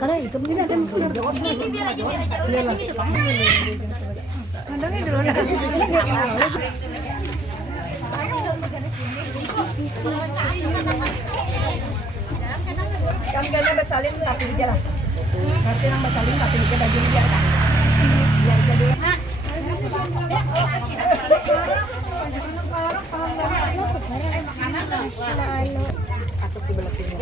Karena itu mungkin ada yang sudah Biar aja. Gitu, Pak. Mandangnya dulu dah. Kan kayaknya besalin tapi dia lah. Nanti yang besalin tapi dia baju dia kan. Biar jadi. Aku sih belum sini.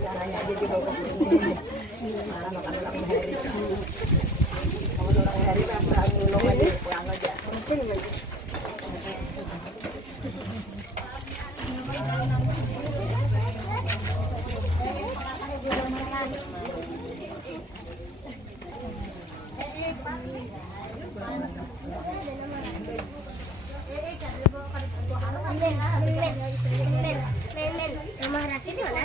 Caranya aja juga kok. Anak-anak hari. Kalau orang hari apa ngulung aja, pulang aja. Mungkin enggak. Rumah Rasi di mana?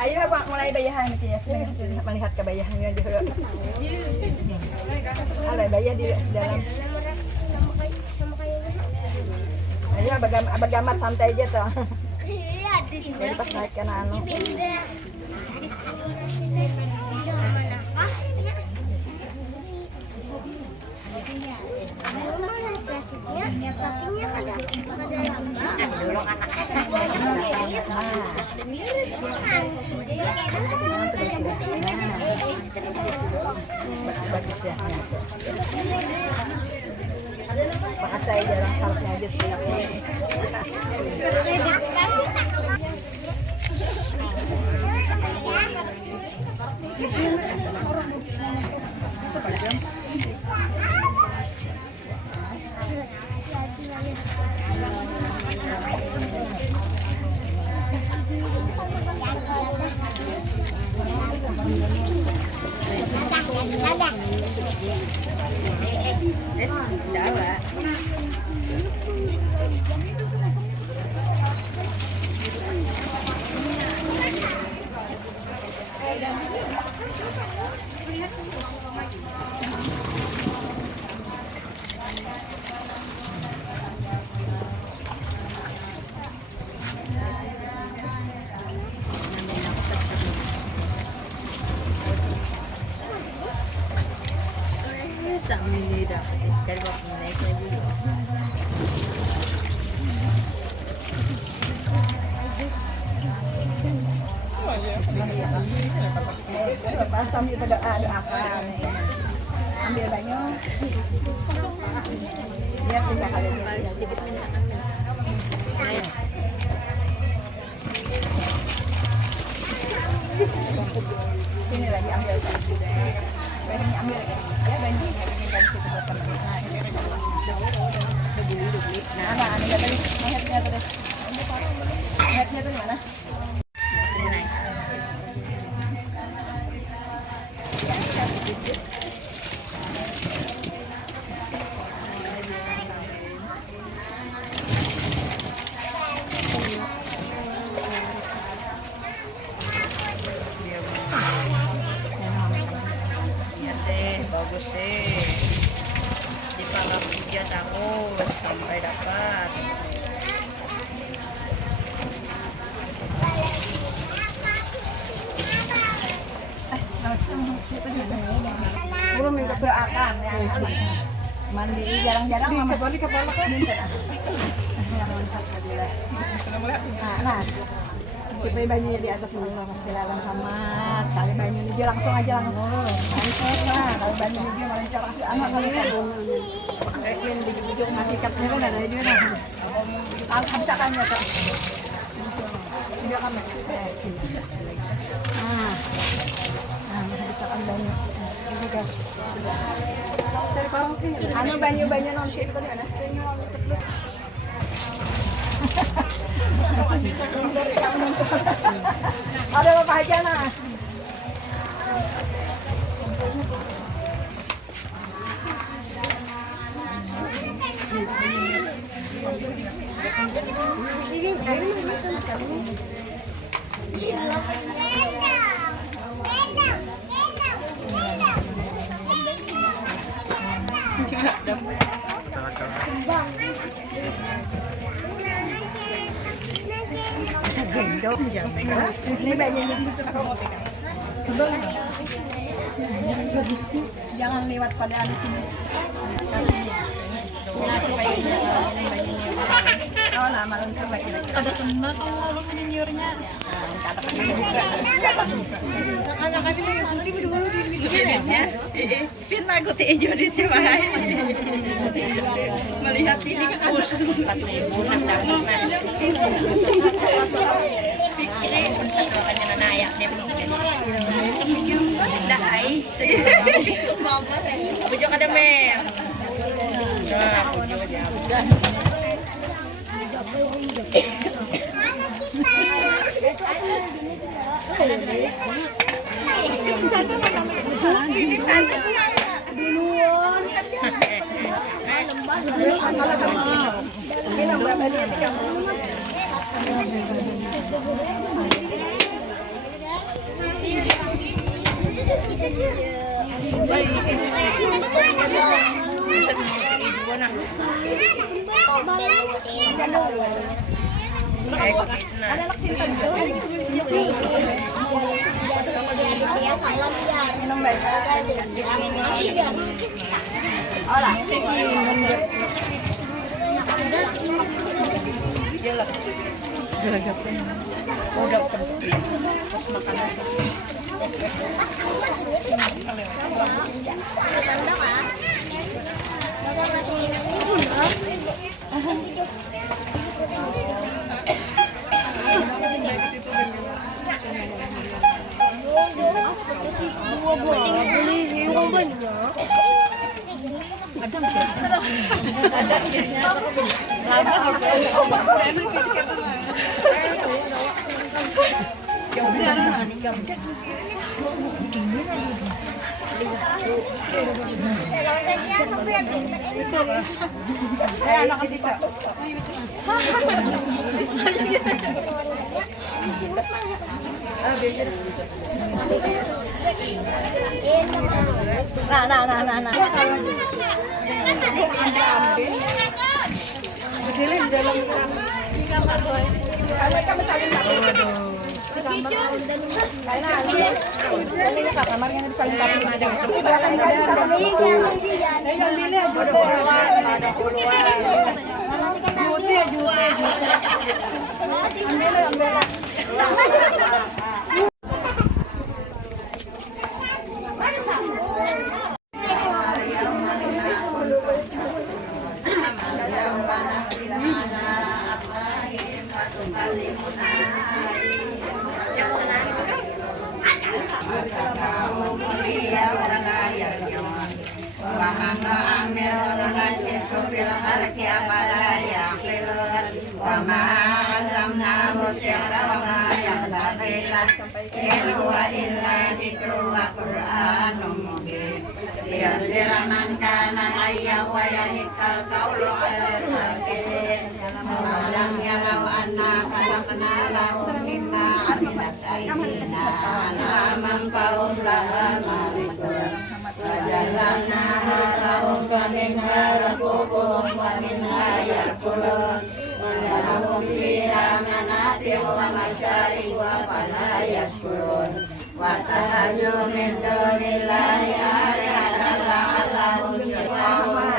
Ayo Pak, mulai bayahan ya, melihat kebayahannya aja. Ada bayar di dalam. Ayo bergamat santai aja tuh. Jadi pas naik ke anu. Bagus ya. Pakai saya jarang salapnya aja sebenarnya. Ini dapat dari waktu Indonesia juga. Sambil berdoa doakan. Ambil banyak. Biar tidak kalian sedikit sini lagi ambil. Banyak ambil ya banyak. Nah, apa anu tadi? Headnya terus. Headnya tuh mana? Ya sih, bagus sih. Dipakai tiga tahun sampai dapat. Belum minggu akan ya. Mandi jarang-jarang mama balik kepala kan. Nah, supaya bajunya di atas dulu masih lalang sama tali banyu dia langsung aja langsung. Nah, tali banyu dia melancar kasih anak kali kan. Kayak biju-biju makikatnya kan ada juga nah. Bisa kan ya Kak. Dia kan. Bisa kan banyak. Ini kan. Cari parang anu banyu-banyu non sih itu di mana? Ada apa aja nah? hijau. Ini bayinya gitu. Jangan lewat pada ada sini. Kasih bayinya. Oh lah, malam itu laki-laki. Ada kena kalau menyinjurnya. Anak-anak ini nanti berdua Juditnya, Pin aku ti Juditnya bahaya. Melihat ini kan usul 4.000 Pikirin satu kanya na nayak siya. Dahay. Mama, pujo ka dami. Nah, pujo niya. Ada anak simpan itu. Minum baik. Olah. Udah terus makanan. Anak bisa. Nah. Di sini di dalam kamar boy. Kami saling tapi. Ini ke kamarnya disaling tapi ada. Belakang ada. Yang ini juta. Ada puluhan. Juta. Ambil. Man kana ayya wa yahikkal qawlu ala al-kafirin alam yarau anna khalaqna lahum mimma 'amilat aydina an'aman fahum laha malikun wa ja'alnaha lahum faminha rakubuhum wa minha yakulun wa lahum fiha manafi'u wa masyarib wa fala yashkurun wa tahajju min dunillahi alihatan la'allahum yurhamun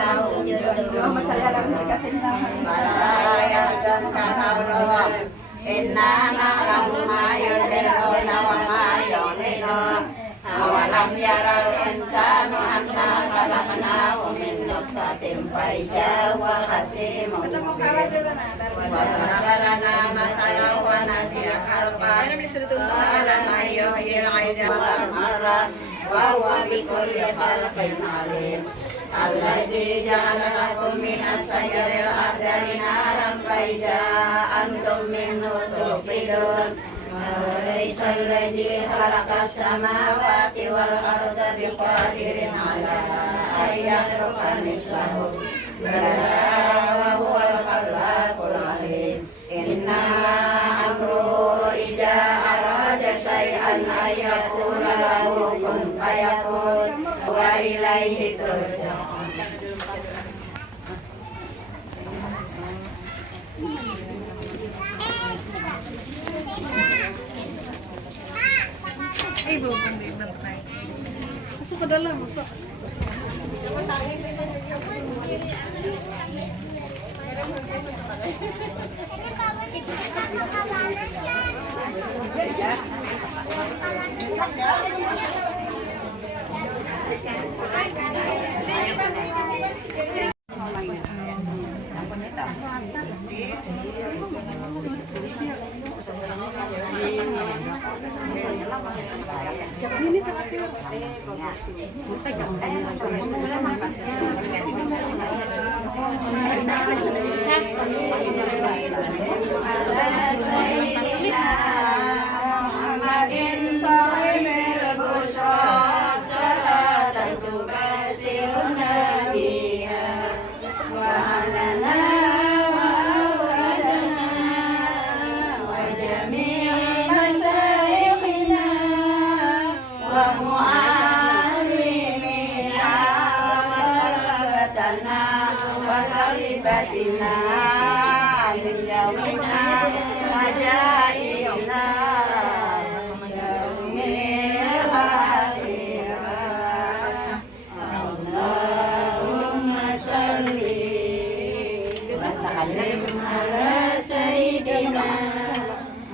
inna na'lamu ma yusirruna wa ma yu'linun awalam yaral insanu anna khalaqnahu min nutfatin fa idza huwa khasimun wa darabana masalan wa nasiya khalqan alam yuhyil 'idama wa huwa bi kulli khalqin 'alim alladzi ja'ala lakum minas sajaril akhdari naran fa idza antum minhu tuqidun alaysa alladzi khalaqas samawati wal arda biqadirin 'ala an yakhluqa mislahum wa huwal khallaqul 'alim inna amruhu idza arada shay'an ayyaqula lahu kun fayakun wa ilaihi turja'un. Ibu pun dibantai. Masuk ke dalam, masuk. Siapa ini terakhir?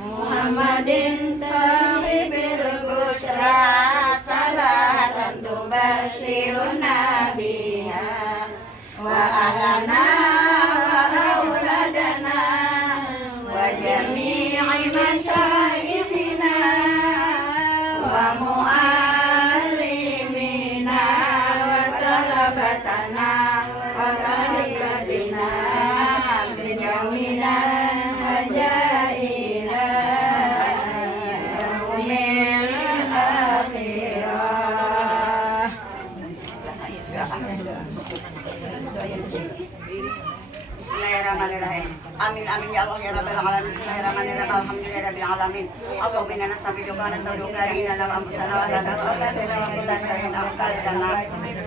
Muhammadin sahibil busyra salatan tubashirun nabiya wa ahlana wa auladana wa jami'i masyayikhina wa muallimina wa talabatana wa talibadina bin yaumina wa jaina yaumil akhirah. Bismillahirrahmanirrahim. Amin amin ya Allah ya rabbal alamin. Bismillahirrahmanirrahim. Alhamdulillahi rabbil alamin. Allahumma inna nasta'inuka wa nastaghfiruka inna wa anfusana wa la ilaha wa kulla shay'in aqdalana.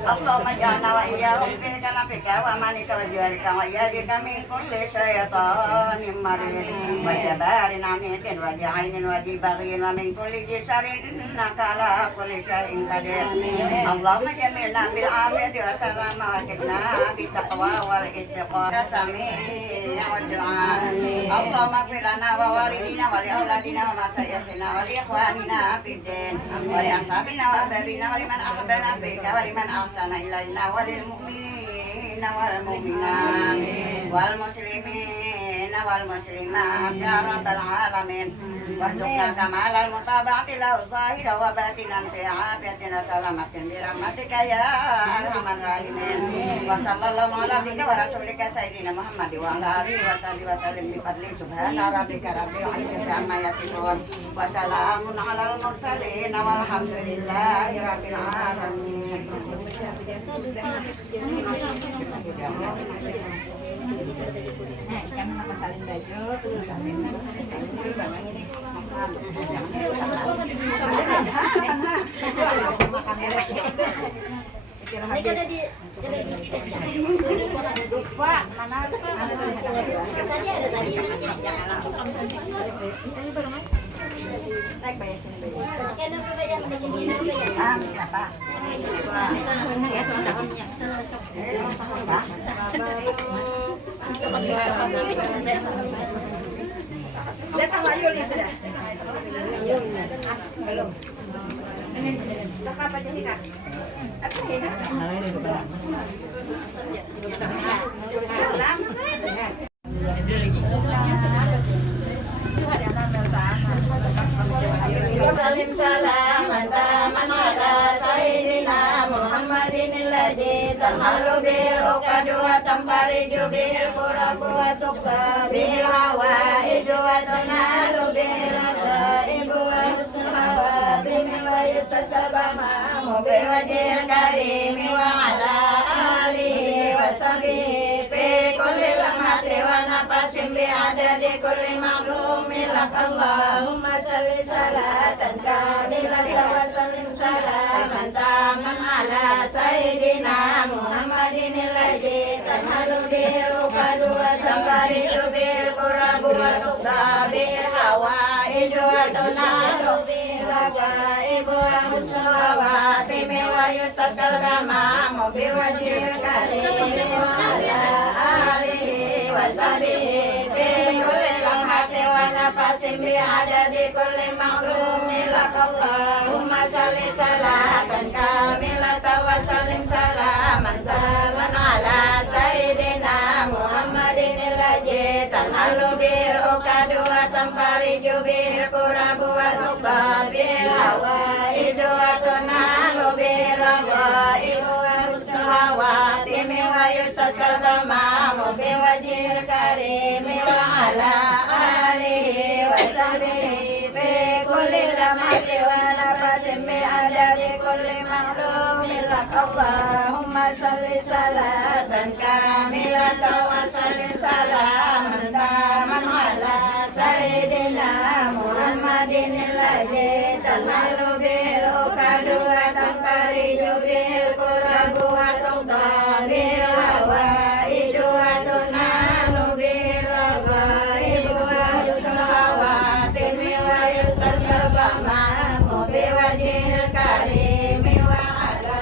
Allahumma ja'alna wa iyyahum fi kanafika wa manika wa jiwarika wa yajika min kulli syaitanin marid wa jabarin anidin wa ja'inin wa jibaghin wa min kulli jisarin innaka ala kulli syai'in qadir. Allahumma jamilna bil afiyati wa salama wa qina bit taqwa wal ittaqwa. اللهم اغفر لنا ووالدينا ولأولادنا ومشايخنا ولإخواننا في الدين ولأصحابنا وأحبابنا ولمن أحبنا فيك ولمن أحسن إلينا وللمؤمنين والمؤمنات والمسلمين والمسلمات يا رب العالمين وارزقنا كمال المتابعة له ظاهرا وباطنا في عافية وسلامة برحمتك يا أرحم الراحمين وصلى الله على عبدك ورسولك سيدنا محمد وعلى آله وصحبه وسلم بفضله سبحان ربك رب العزة عما يصفون وسلام على المرسلين والحمد لله رب العالمين. Kami masalin baju, datang Ayul ya sudah. Belum. Apa jadi Kak? Apa ya? Salim salam man ala sayyidina Muhammadin alladhi tanhalu bil uqad wa tanfariju bil qurab wa tuqta bil hawaij wa tunalu bil raqaib wa husnul hawatim wa yustasaba ma'ahu bi wajhil karim wa ala alihi wa sahbihi fi kulli lamhati wa nafasin bi adadi kulli ma'lumin lak Allahumma salli salatan kamilatan wa sallim salaman taman ala sayyidina Muhammadin alladhi tanhalu bil uqad wa tanfariju bil qurab wa tuqda bil hawaij wa tunalu bil raqaib ibu husnul khawatimi wa yustasqal ghamamu biwajhil karim wa ala alihi wa sahbihi fi kulli lamhatin wa nafasin bi adadi kulli ma'lumin lakallahumma salli salatan kamilatan wa sallim salaman taman ala sayyidina Muhammadin allazi tanhalu bil uqadu wa tanfariju bil qurabu wa tuqba bil hawaiju wa tunalu bil rawaibu wa husnul khawatimi wa yustasqal ghamamu bi wajhil karimi wa ala alihi wa sahbihi bi kulli lamhati wa nafasin bi adadi kulli ma'lumin lak Allahumma salli salatan kamilatan wa sallim salaman taman ala sayyidina Muhammadin allazi tanhalu bil uqadu wa tanfariju bil qurabu wa tuqda bil hawaiju wa tunalu bil rawaibu wa husnul khawatimi wa yustasqal ghamamu bi wajhil karimi wa ala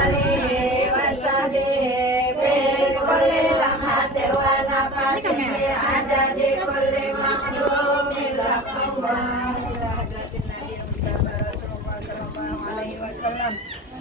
alihi wa sahbihi bi kulli lamhati wa nafasin bi adadi kulli ma'lumin lak Allah ila hadratin Nabi Mustafa Rasulullah sallallahu alaihi wasallam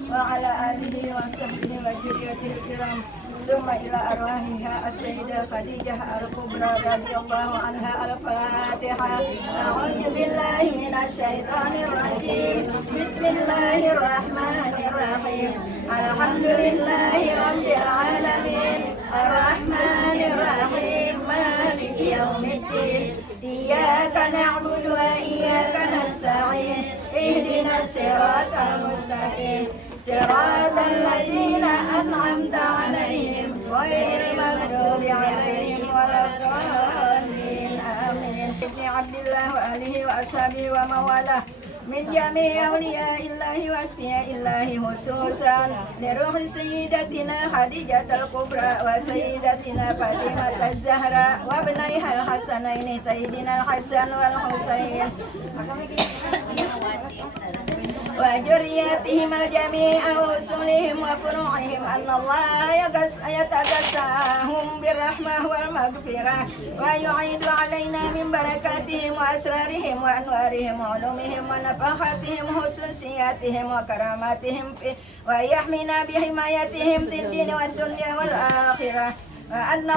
wa ala alihi wa sahbihi wa dzurriyyatihi kiram summa ila arwahiha as-sayyidah Khadijah al-Kubra radhiyallahu anha al-Fatihah. A'udzu billahi minasy syaithanir rajim. Bismillahirrahmanirrahim. Alhamdulillahi rabbil alamin. Arrahmanir rahim. Maliki yaumiddin. Iyyaka na'budu wa iyyaka nasta'in. Ihdinas siratal mustaqim. صراط الذين أنعمت عليهم غير المغضوب عليهم ولا الضالين آمين. ابن عبد الله وآله وأصحابه ومن والاه من جميع أولياء الله وأصفياء الله خصوصا لروح سيدتنا خديجة الكبرى وسيدتنا فاطمة الزهراء وابنيها الحسنين سيدنا الحسن والحسين وذريتهم الجميع ورسلهم وفروعهم أن الله يتغشاهم بالرحمة والمغفرة ويعيد علينا من بركاتهم وأسرارهم وأنوارهم وعلومهم ونفحاتهم وخصوصياتهم وكراماتهم ويحمينا بحمايتهم في الدين والدنيا والآخرة وأن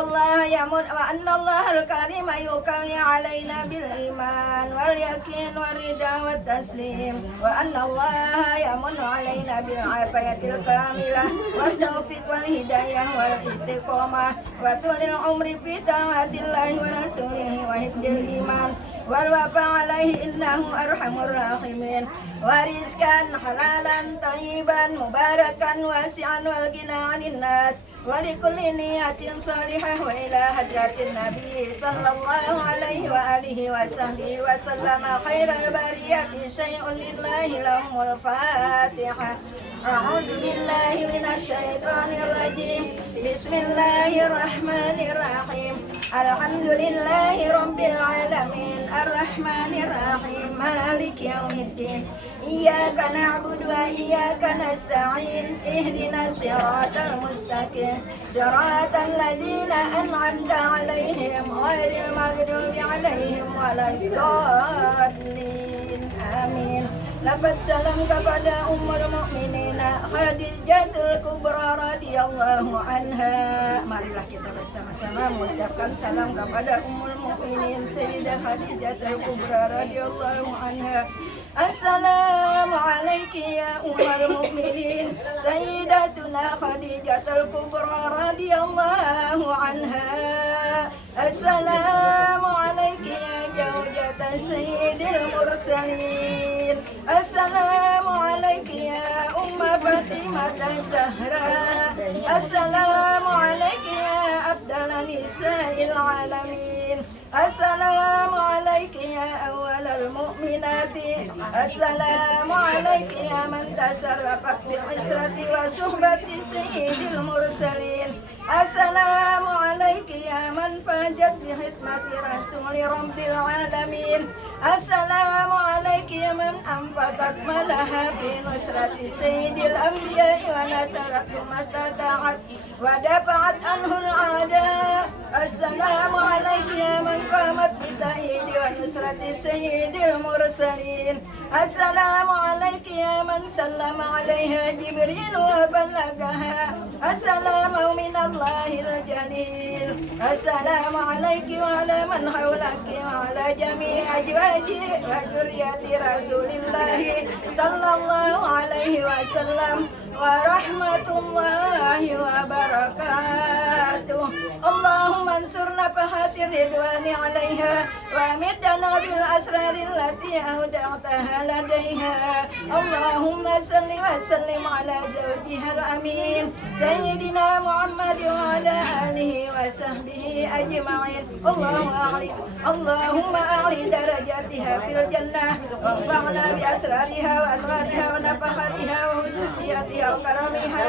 الله الكريم يقوي علينا بالإيمان واليقين والرضا والتسليم وأن الله يمن علينا بالعافية الكاملة والتوفيق والهداية والاستقامة وطول العمر في طاعة الله ورسوله وحفظ الإيمان والوفاء عليه إنه أرحم الراحمين ورزقا حلالا طيبا مباركا واسعا والغنى عن الناس ولكل نية صالحة وإلى حضرة النبي صلى الله عليه وآله وصحبه وسلم خير البرية شيء لله لهم الفاتحة. أعوذ بالله من الشيطان الرجيم. بسم الله الرحمن الرحيم. الحمد لله رب العالمين الرحمن الرحيم مالك يوم الدين إياك نعبد وإياك نستعين اهدنا الصراط المستقيم صراط الذين أنعمت عليهم غير المغضوب عليهم ولا الضالين آمين. Dapat salam kepada Ummul Mukminin Khadijatul Kubra radhiyallahu anha. Marilah kita bersama-sama mengucapkan salam kepada Ummul Mukminin Sayyidah Khadijatul Kubra radhiyallahu anha. Assalamu alayki ya Ummul Mukminin Sayyidatuna Khadijatul Kubra radhiyallahu anha. Assalamu alayki ya Zawjata Sayyidil Mursalin. Assalamu alayki ya Umma Fatimah Zahra. Assalamu alayki ya Abdal Nisa'il Alamin. Assalamu alayki ya awwalal mu'minati. Assalamu alayki ya man tasarrafat bil israti wa suhbati sayyidil mursalin. Assalamu alayki ya man fajat bi khidmati rasuli rabbil alamin. Assalamu alayki ya man anfaqa وتكملها في نصرة سيد الأنبياء ونصرته ما استطاعت ودفعت عنه الأعداء. السلام عليك يا من قامت بالتأييد ونصرة سيد المرسلين. السلام عليك يا من سلم عليها جبريل وبلغها السلام من الله الجليل. السلام عليك وعلى من حولك وعلى جميع أزواج وذرية رسول الله صلى الله عليه وسلم ورحمة الله وبركاته. اللهم انصر نفحات الرضوان عليها وامدنا بالأسرار التي أودعتها لديها. اللهم صل وسلم على زوجها الأمين سيدنا محمد وعلى آله وصحبه أجمعين. اللهم أعلي درجاتها في الجنة وانفعنا بأسرارها وأنوارها ونفحاتها وخصوصياتها وكرمها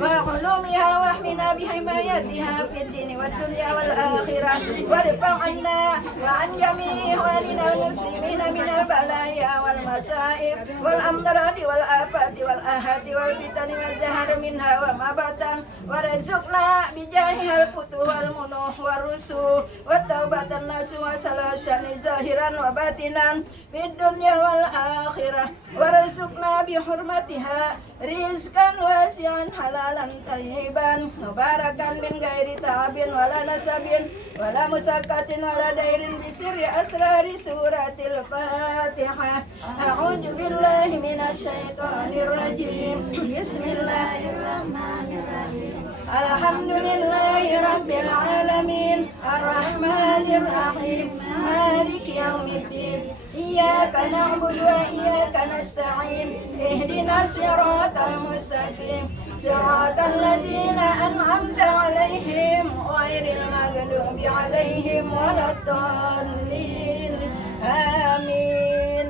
وعلومها واحمنا بحمايتها في الدين والدنيا والآخرة وارفع عنا وعن جميع إخواننا المسلمين من البلايا والمصائب والأمراض والآفات والآهات والفتن والزهر منها وما بطن وارزقنا بجاهها الفتوح والمنوح والرسوخ والتوبة النصوح وصلاح الشأن ظاهرا وباطنا في الدنيا والآخرة وارزقنا بحرمتها رزقا واسعا حلالا طيبا مباركا من غير تعب ولا نسب ولا مسكة ولا دير بسر أسرار سورة الفاتحة. أعوذ بالله من الشيطان الرجيم. بسم الله الرحمن الرحيم. الحمد لله رب العالمين الرحمن الرحيم مالك يوم الدين إياك نعبد وإياك نستعين اهدنا الصراط المستقيم صراط الذين أنعمت عليهم غير المغضوب عليهم ولا الضالين آمين.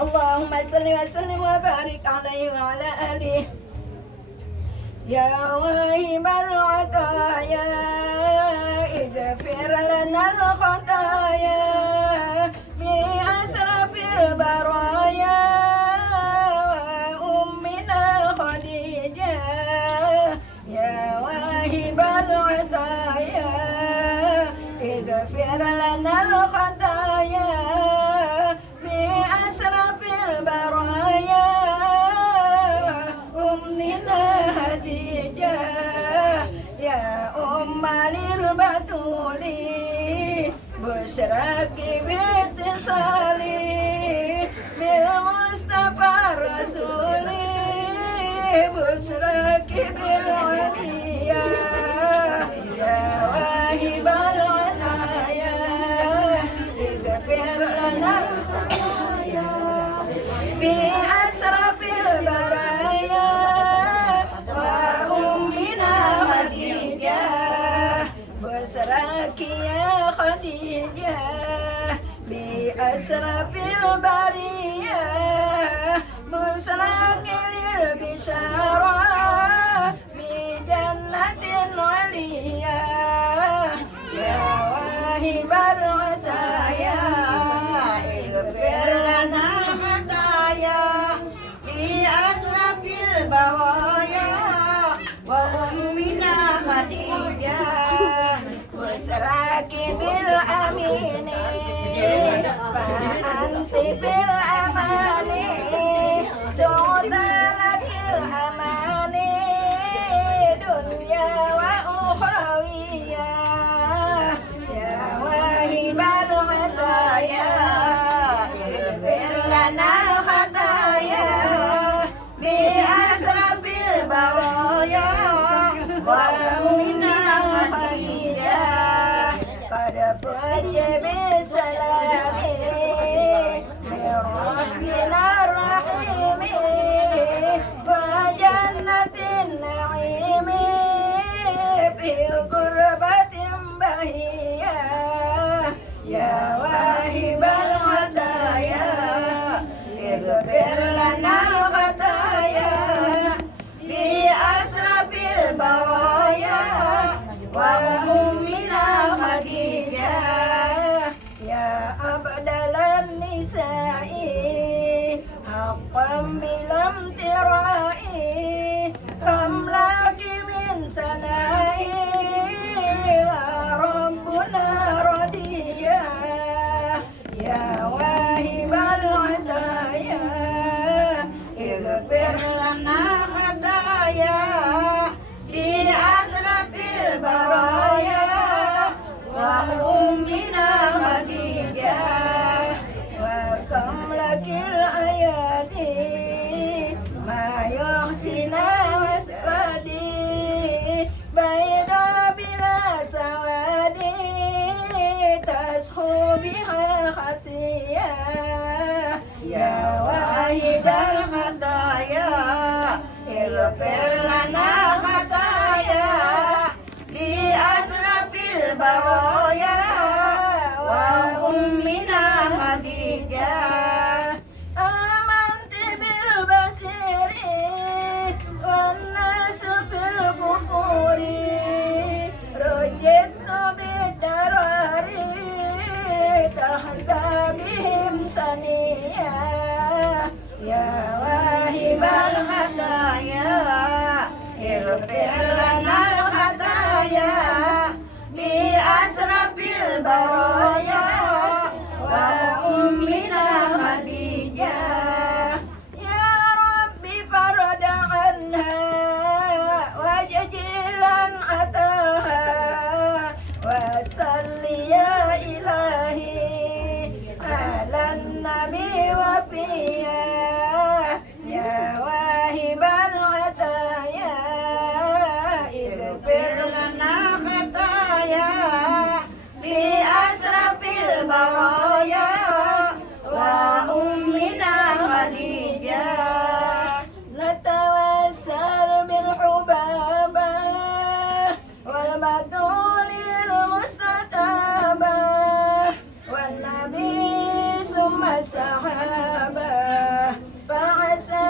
اللهم صل وسلم وبارك عليه وعلى آله. يا واهب العطايا اغفر لنا الخطايا بأسرف البرايا وأمنا خديجة. يا واهب العطايا اغفر لنا الخطايا بأسرف البرايا أمنا خديجة. يا أم للبتول بشراك باتصالي بالمصطفى رسولي بشراك بالعليا. يا واهب العطايا اغفر لنا الخطايا بأسرف البرايا وأمنا خديجة. بشراك يا خديجة بأسرف البرية بشراك للبشارة بجنة عليا. يا واهب العطايا اغفر لنا الخطايا بأسرف البرايا وأمنا خديجة. بشراك بالأمين فأنت بالأمان تعطى لك الأمان دنيا وأخروية. يا واهب العطايا اغفر لنا الخطايا بأسرف البرايا وأمنا خديجة. قد فج بسلام من ربنا الرحيم وجنة النعيم في غربة بهية. يا واهب العطايا اغفر لنا الخطايا بأسرف البرايا حقا بلا امتراء أملاك من سنائي وربنا رضيا يا واهب العطايا اغفر لنا خطايا بأسرف البرايا وأمنا خديجة وكم لك الأيادي ما يحسن واسودي بيضا بلا سواد تسخو بها خسيا يا واهب الخطايا اغفر لنا خطايا بأسرف البرايا وأمنا خديجة آمنت بالبصير والناس في القبور رجعت بالدرار تحظى بهم سنيا يا واهب الخطايا اغفر لنا الخطايا بأسرف البرايا وأمنا خديجة يا ربي فرج عنها وجزيلا أتاها وصل يا إلهي على النبي وفيها يا واهب العطايا اغفر لنا خطايا بأسرف البرايا وأمنا خديجة نتوسل بالحبابة والبتول المستتابة والنبي ثم الصحابة فعسى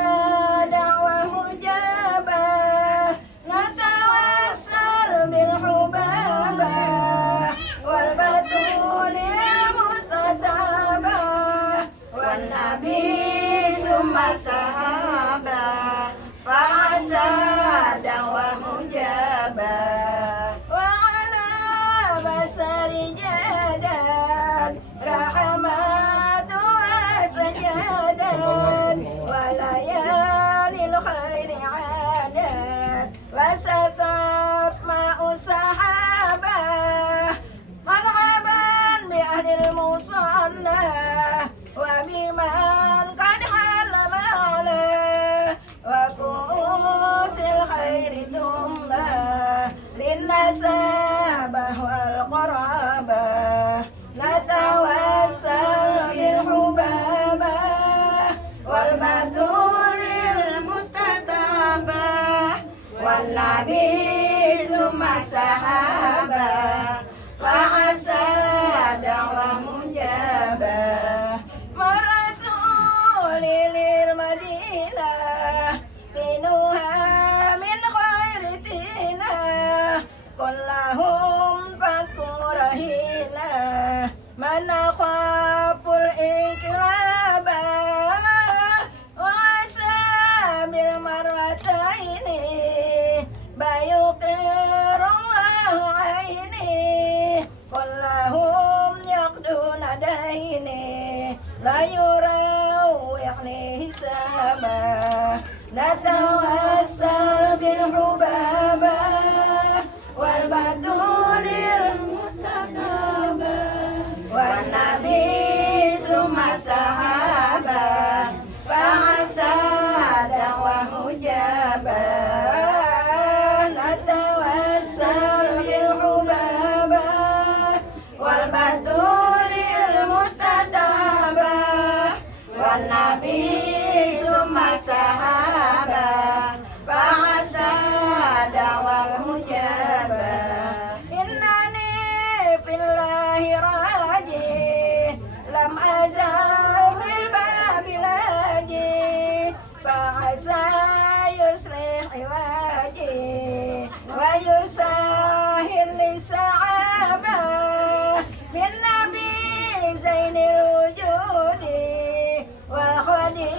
دعوه جابا نتوسل بالحبابة والبتول المستتابة والنبي ثم الصحابة فعسى دعوه جابا وعلى بصر جداد رحمات وسجدا وليالي الخير عادت وسقط ماء الصحابة مرحبا بأهل المصلى وبمن قد حل معنا وكؤوس الخير تملى للنسابة والقرابة نتوسل بالحبابة والبتول المستتابة والنبي ثم الصحابة وعسى دعوة مجابة والرسول للمدينة دينها من خير دينا كلهم فكوا رهينا ما نخاف الانقلاب وعسى بالمرتين بيقر الله عيني كلهم يقضون ديني لا يروعني حسابا نتوسل بالحبابة والبتول المستتابة والنبي ثم الصحابة فعسى دعوه جابا نتوسل بالحبابة والبتول المستتابة والنبي ثم الصحابة فعسى دعوه جابا إنني في الله راجي لم أزال بالباب لاجي فعسى يصلح واجي ويسهل للسعابة بالنبي زين الوجود وخديجة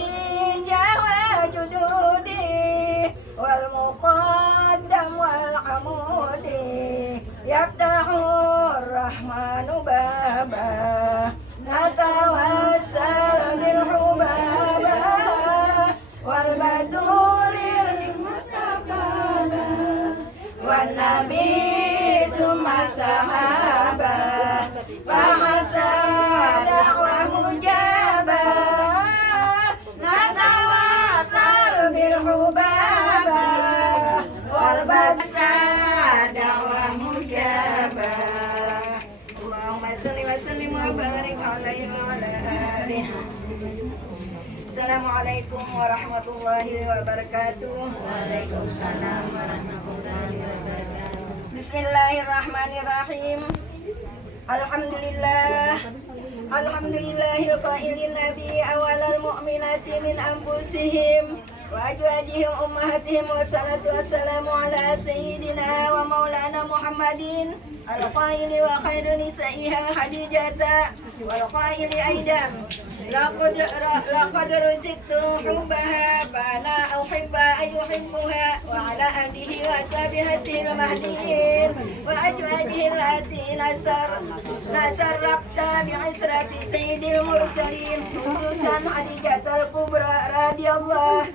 Assalamualaikum warahmatullahi wabarakatuh. Waalaikumsalam warahmatullahi wabarakatuh. Bismillahirrahmanirrahim. Alhamdulillah. Alhamdulillahil qailin nabi awalal mu'minati min anfusihim wa azwajihim ummahatihim wa salatu wassalamu ala sayyidina wa maulana Muhammadin al-qaili wa khairu nisa'iha Khadijata wal qaili aidan laqad ruziktu hubbaha fa ana uhibba ayuhibbuha wa ala alihi wa sahbihi al-mahdiin wa azwajihi allati nasarrabta bi'israti sayyidil mursalin khususan Khadijatul Kubra radhiyallahu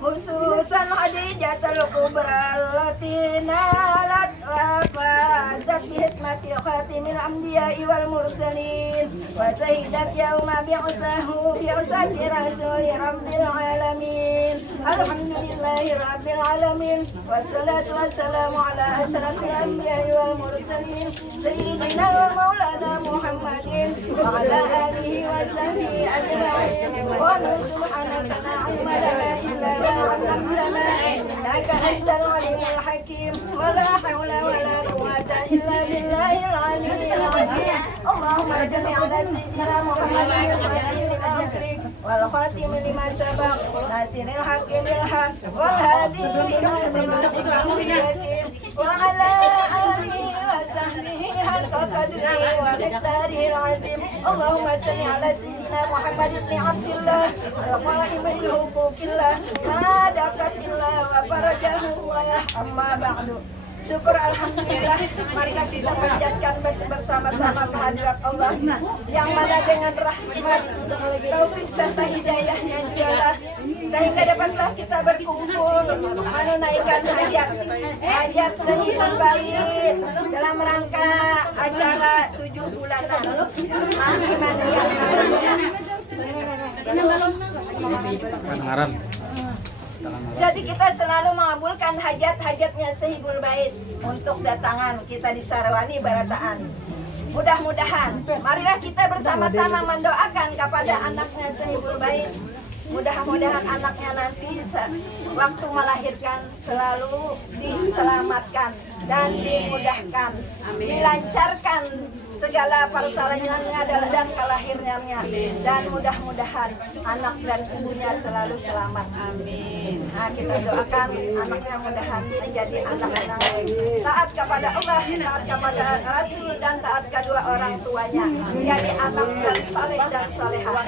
khususan Khadijatul Kubra allati nalat wa fazat bi hikmati khatimil anbiya'i wal mursalin wa sahidat yauma bi'asati rasuli rabbil alamin alhamdulillahi rabbil alamin wassalatu wassalamu ala asyrafil anbiya'i wal mursalin sayyidina wa maulana Muhammadin wa ala alihi wa sahbihi ajma'in wa subhanaka la ilma lana illa علمتنا إنك أنت العليم الحكيم ولا حول ولا قوة إلا بالله العلي العظيم اللهم صل على سيدنا محمد الفاتح لما أغلق والخاتم لما سبق ناصر الحق بالحق والهادي إلى صراطك المستقيم وعلى آله وصحبه حق قدره ومقداره العظيم اللهم صل على سيدنا محمد بن عبد الله القائم بحقوق الله صدقة الله وفرجه الله أما بعد. Syukur alhamdulillah, marilah kita panjatkan bersama-sama kehadirat Allah yang mana dengan rahmat, taufik serta hidayahnya insyaallah sehingga dapatlah kita berkumpul menunaikan hajat sehibul bait dalam rangka acara 7 bulanan Haram. Jadi kita selalu mengabulkan hajat-hajatnya sehibul bait untuk datangan kita di Sarawani Barataan. Mudah-mudahan marilah kita bersama-sama mendoakan kepada anaknya sehibul bait. Mudah-mudahan anaknya nanti waktu melahirkan selalu diselamatkan dan dimudahkan, dilancarkan segala persalinannya dan kelahirannya, dan mudah-mudahan anak dan ibunya selalu selamat. Amin. Nah, kita doakan anaknya mudahan menjadi anak yang taat kepada Allah, taat kepada Rasul, dan taat kedua orang tuanya, menjadi anak dan saleh dan salehah.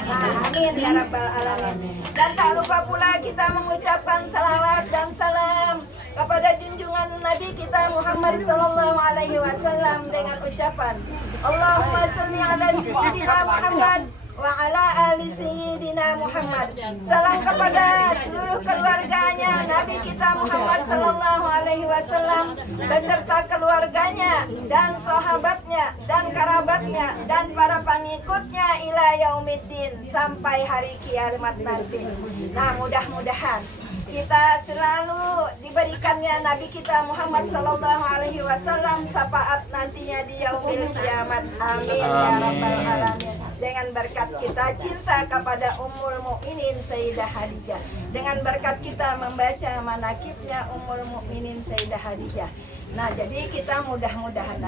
Amin ya rabbal alamin. Dan tak lupa pula kita mengucapkan salawat dan salam kepada junjungan Nabi kita Muhammad sallallahu alaihi wasallam dengan ucapan Allahumma salli ala sayyidina Muhammad wa ala ali sayyidina Muhammad. Salam kepada seluruh keluarganya Nabi kita Muhammad sallallahu alaihi wasallam beserta keluarganya dan sahabatnya dan kerabatnya dan para pengikutnya ila yaumiddin sampai hari kiamat nanti. Nah, mudah-mudahan kita selalu diberikannya Nabi kita Muhammad sallallahu alaihi wasallam syafaat nantinya di yaumil kiamat. Amin ya rabbal alamin. Dengan berkat kita cinta kepada Ummul Mukminin Sayyidah Khadijah, dengan berkat kita membaca manakibnya Ummul Mukminin Sayyidah Khadijah. Nah, jadi kita mudah-mudahan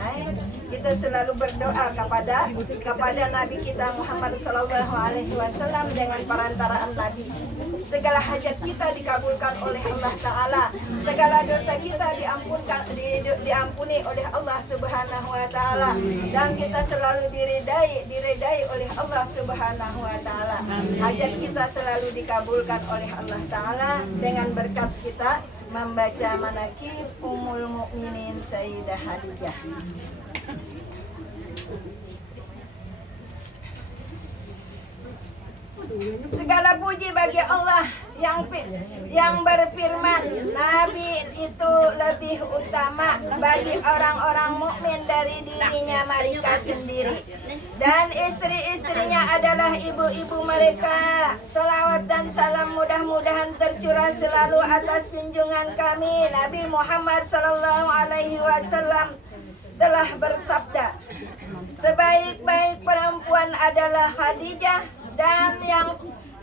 kita selalu berdoa kepada Nabi kita Muhammad sallallahu alaihi wasallam dengan perantaraan Nabi. Segala hajat kita dikabulkan oleh Allah Ta'ala, segala dosa kita diampuni oleh Allah Subhanahu wa Ta'ala, dan kita selalu diridai oleh Allah Subhanahu wa Ta'ala. Hajat kita selalu dikabulkan oleh Allah Ta'ala dengan berkat kita membaca manakib Ummul Mukminin Sayyidah Khadijah. Segala puji bagi Allah yang berfirman, Nabi itu lebih utama bagi orang-orang mukmin dari dirinya mereka sendiri, dan istri-istrinya adalah ibu-ibu mereka. Salawat dan salam mudah-mudahan tercurah selalu atas junjungan kami Nabi Muhammad sallallahu alaihi wasallam telah bersabda, sebaik-baik perempuan adalah Khadijah, dan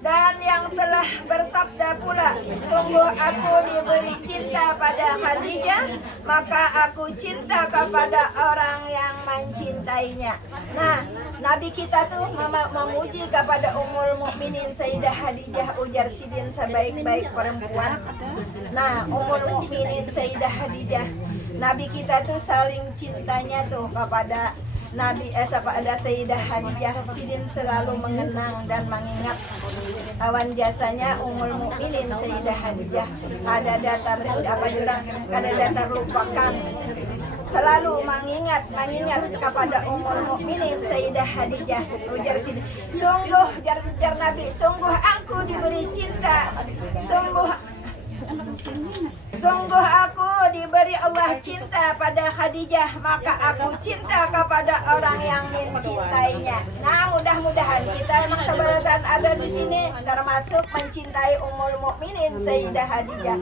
Dan yang telah bersabda pula, sungguh aku diberi cinta pada Khadijah, maka aku cinta kepada orang yang mencintainya. Nah, Nabi kita tuh memuji kepada Ummul Mukminin Sayyidah Khadijah ujar sidin sebaik-baik perempuan. Nah, Ummul Mukminin Sayyidah Khadijah, Nabi kita tuh saling cintanya tuh kepada kepada Sayyidah Khadijah. Sidin selalu mengenang dan mengingat awan jasanya Ummul Mukminin Sayyidah Khadijah. Ada datar lupakan. Selalu mengingat kepada Ummul Mukminin Sayyidah Khadijah. Ujar Sidin, sungguh jar Nabi, sungguh aku diberi cinta. Sungguh aku diberi Allah cinta pada Khadijah, maka aku cinta kepada orang yang mencintainya. Nah, mudah-mudahan kita memang sahabatan ada di sini termasuk mencintai Ummul Mukminin Sayyidah Khadijah.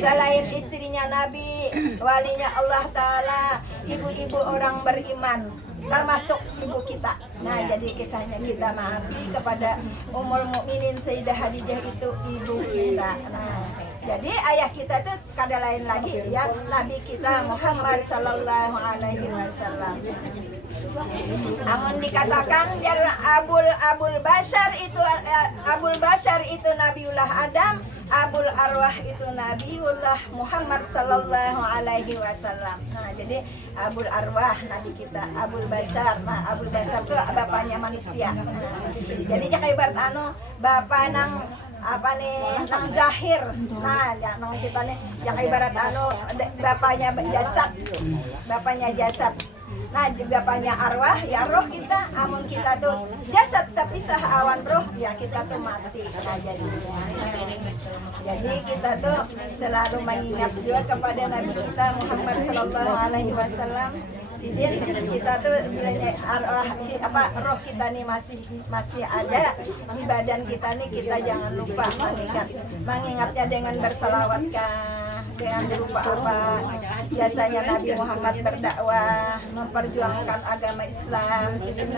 Selain istrinya Nabi, walinya Allah Ta'ala, ibu-ibu orang beriman, termasuk ibu kita. Nah, jadi kisahnya kita mengabdi kepada Ummul Mukminin Sayyidah Khadijah itu ibu kita. Nah, jadi ayah kita tuh kada lain lagi ya Nabi kita Muhammad sallallahu alaihi wasallam. Amun dikatakan dari Abul Bashar itu Nabiullah Adam, Abul Arwah itu Nabiullah Muhammad sallallahu alaihi wasallam. Nah, jadi Abul Arwah Nabi kita, Abul Bashar. Nah, Abul Bashar itu bapaknya manusia. Nah, jadi kayak ibarat bapak nang nang zahir. Nah, nang kita nih yang ibarat bapaknya jasad. Nah, bapaknya arwah, ya roh kita. Amun kita tuh jasad tapi sah awan roh, ya kita tuh mati. Nah, jadi kita tuh selalu mengingat juga kepada Nabi kita Muhammad sallallahu alaihi wasallam. Sidin kita tuh roh kita nih masih ada di badan kita nih, kita jangan lupa mengingatnya dengan bersalawat dengan berupa jasanya Nabi Muhammad berdakwah, memperjuangkan agama Islam. Sidin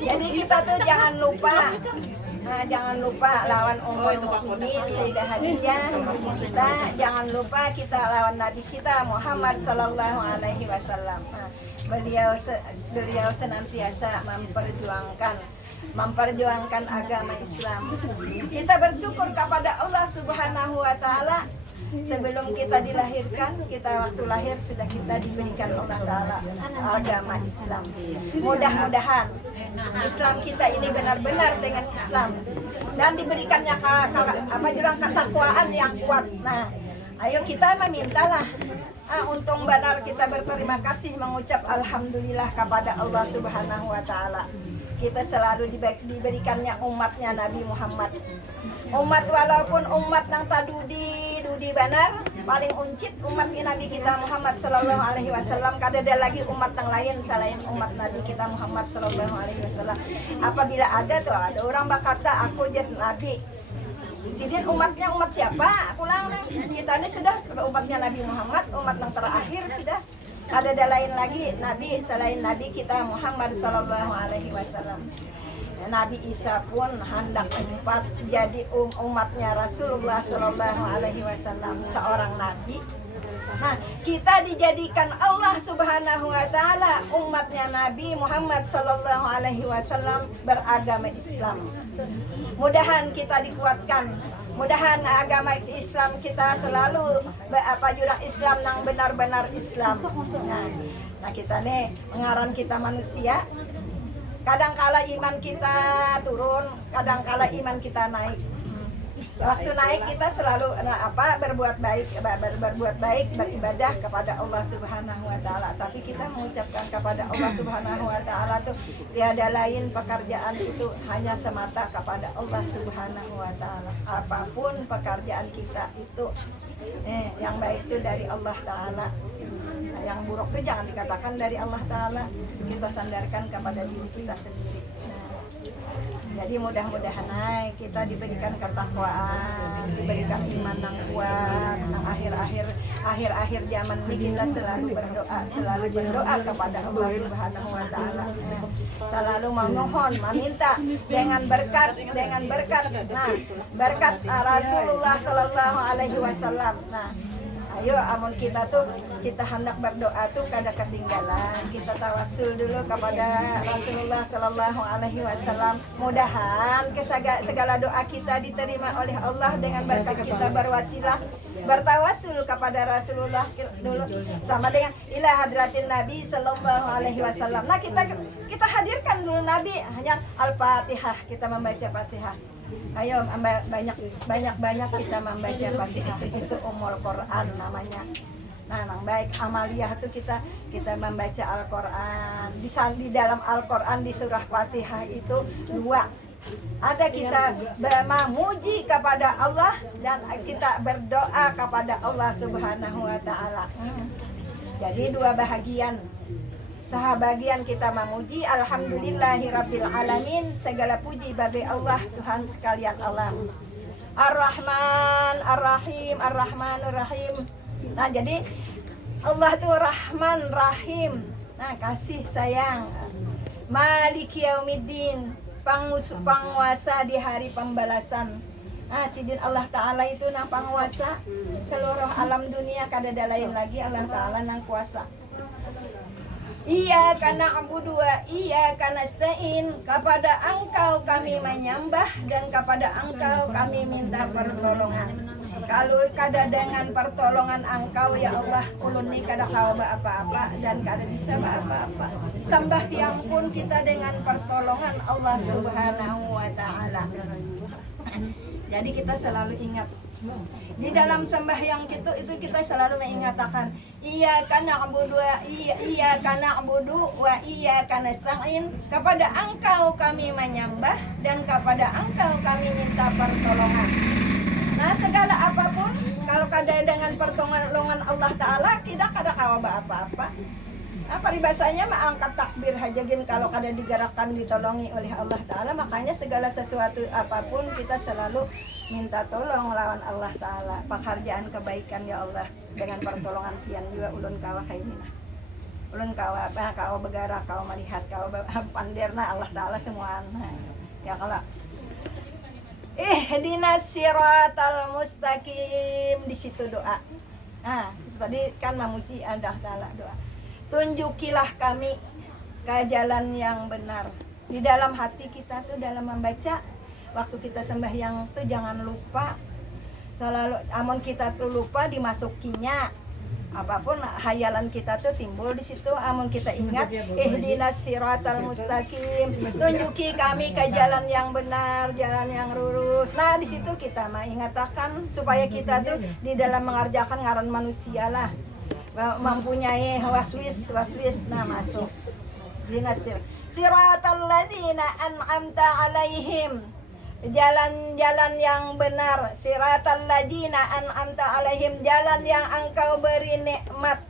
jadi kita tuh jangan lupa lawan Ummul Mukminin Sayyidah Khadijah. Kita jangan lupa kita lawan Nabi kita Muhammad sallallahu alaihi wasallam. Beliau senantiasa memperjuangkan agama Islam. Kita bersyukur kepada Allah Subhanahu wa taala. Sebelum kita dilahirkan, kita waktu lahir sudah kita diberikan Allah Ta'ala agama Islam. Mudah-mudahan Islam kita ini benar-benar dengan Islam dan diberikannya ketakwaan yang kuat. Nah, ayo kita memintalah. Untung benar kita berterima kasih mengucap alhamdulillah kepada Allah Subhanahu wa taala. Kita selalu diberikannya umatnya Nabi Muhammad. Umat walaupun umat nang tadudi banar paling uncit umat Nabi kita Muhammad sallallahu alaihi wasallam. Kada ada lagi umat yang lain selain umat Nabi kita Muhammad sallallahu alaihi wasallam. Apabila ada orang berkata aku jadi nabi, sidin umatnya umat siapa? Pulang kita ini sudah umatnya Nabi Muhammad, umat yang terakhir sudah. Ada lain lagi nabi selain Nabi kita Muhammad sallallahu alaihi wasallam. Nabi Isa pun hendak empat jadi umatnya Rasulullah sallallahu alaihi wasallam, seorang nabi. Nah, kita dijadikan Allah Subhanahu wa taala umatnya Nabi Muhammad sallallahu alaihi wasallam beragama Islam. Mudahan kita dikuatkan. Mudahan agama Islam kita selalu jurang Islam yang benar-benar Islam. Nah, kita nih mengaran kita manusia. Kadangkala iman kita turun, kadangkala iman kita naik. Waktu naik kita selalu berbuat baik, beribadah kepada Allah Subhanahu wa taala. Tapi kita mengucapkan kepada Allah Subhanahu wa taala tuh tiada lain pekerjaan itu hanya semata kepada Allah Subhanahu wa taala. Apapun pekerjaan kita itu yang baik itu dari Allah taala. Yang buruk itu jangan dikatakan dari Allah Ta'ala. Kita sandarkan kepada diri kita sendiri. Jadi mudah-mudahan kita diberikan ketakwaan, diberikan iman yang kuat. Nah, akhir-akhir zaman ini kita selalu berdoa kepada Allah Subhanahu wa taala. Selalu memohon, meminta dengan berkat. Nah, berkat Rasulullah sallallahu alaihi wasallam. Nah, ayo amun kita hendak berdoa tuh kada ketinggalan. Kita tawasul dulu kepada Rasulullah sallallahu alaihi wasallam. Mudahan segala doa kita diterima oleh Allah dengan berkat kita bertawasul kepada Rasulullah dulu sama dengan ila hadratin Nabi sallallahu alaihi wasallam. Nah, kita hadirkan dulu Nabi, hanya Al-Fatihah, kita membaca Fatihah. Ayo banyak kita membaca Fatihah, itu Ummul Quran namanya. Nah, yang baik amaliyah itu kita membaca Al-Quran. Di dalam Al-Quran di surah Fatihah itu 2. Ada kita memuji kepada Allah dan kita berdoa kepada Allah Subhanahu wa taala. Jadi 2 bahagian. Sebagian kita memuji alhamdulillahirabbil alamin, segala puji bagi Allah Tuhan sekalian alam. Ar-Rahman Ar-Rahim, Ar-Rahmanur Rahim. Nah, jadi Allah itu Rahman Rahim. Nah, kasih sayang. Maliki Yaumiddin, penguasa di hari pembalasan. Nah, sidin Allah Ta'ala itu nang penguasa seluruh alam dunia, kada ada lain lagi Allah Ta'ala nang kuasa. Iyyaka na'budu wa iyyaka nasta'in, kepada Engkau kami menyembah dan kepada Engkau kami minta pertolongan. Kalau kada dengan pertolongan Engkau ya Allah, ulun ni kada kawa apa-apa dan kada bisa apa-apa. Sembahyang pun kita dengan pertolongan Allah Subhanahu wa taala. Jadi kita selalu ingat di dalam sembahyang itu kita selalu mengingatkan iyyaka na'budu wa iyyaka nasta'in, kepada Engkau kami menyembah dan kepada Engkau kami minta pertolongan. Nah, segala apapun kalau kada dengan pertolongan Allah Ta'ala tidak kada kawa apa-apa. Paribasanya angkat takbir aja gin, kalau kada digerakkan ditolongi oleh Allah Ta'ala. Makanya segala sesuatu apapun kita selalu minta tolong lawan Allah Ta'ala. Penghargaan kebaikan ya Allah, dengan pertolongan kian juga ulun kawa kayak ini. Ulun kawa begara, kawa melihat, kawa pandirna Allah Ta'ala semua. Ya kalau ihdinas siratal mustaqim, di situ doa. Nah, tadi kan memuji Allah Ta'ala doa. Tunjukilah kami ke jalan yang benar. Di dalam hati kita tuh dalam membaca, waktu kita sembahyang tuh jangan lupa selalu, amun kita tuh lupa dimasukinya. Apapun hayalan kita tuh timbul di situ, amun kita ingat ihdinas siratal mustaqim, tunjuki kami ke jalan yang benar, jalan yang lurus. Nah, di situ kita mengatakan supaya kita tuh di dalam mengerjakan ngaran manusia lah, mempunyai waswis nah masuk dinasir siratal ladzina an'amta alaihim, jalan-jalan yang benar, siratal ladzina an'amta alaihim, jalan yang Engkau beri nikmat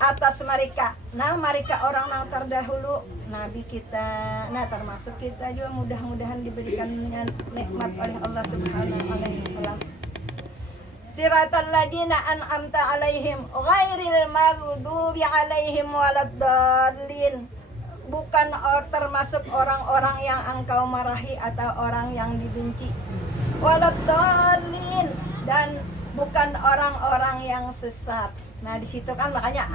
atas mereka. Nah, mereka orang yang terdahulu, nabi kita, nah termasuk kita juga mudah-mudahan diberikan nikmat oleh Allah Subhanahu wa taala. Siratal ladzina an'amta alaihim ghairil maghdubi alaihim waladdallin, bukan termasuk orang-orang yang Engkau marahi atau orang yang dibenci. Waladdallin, dan bukan orang-orang yang sesat. Nah, di situ kan makanya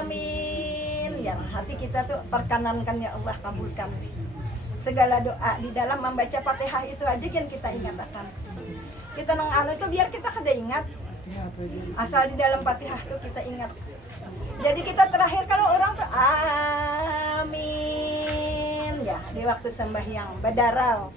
amin. Ya, hati kita tuh perkenankan ya Allah, kabulkan segala doa. Di dalam membaca Fatihah itu aja yang kita ingatkan. Kita nang itu biar kita kada ingat. Asal di dalam Fatihah tuh kita ingat. Jadi kita terakhir kalau orang tuh amin ya di waktu sembahyang badarau.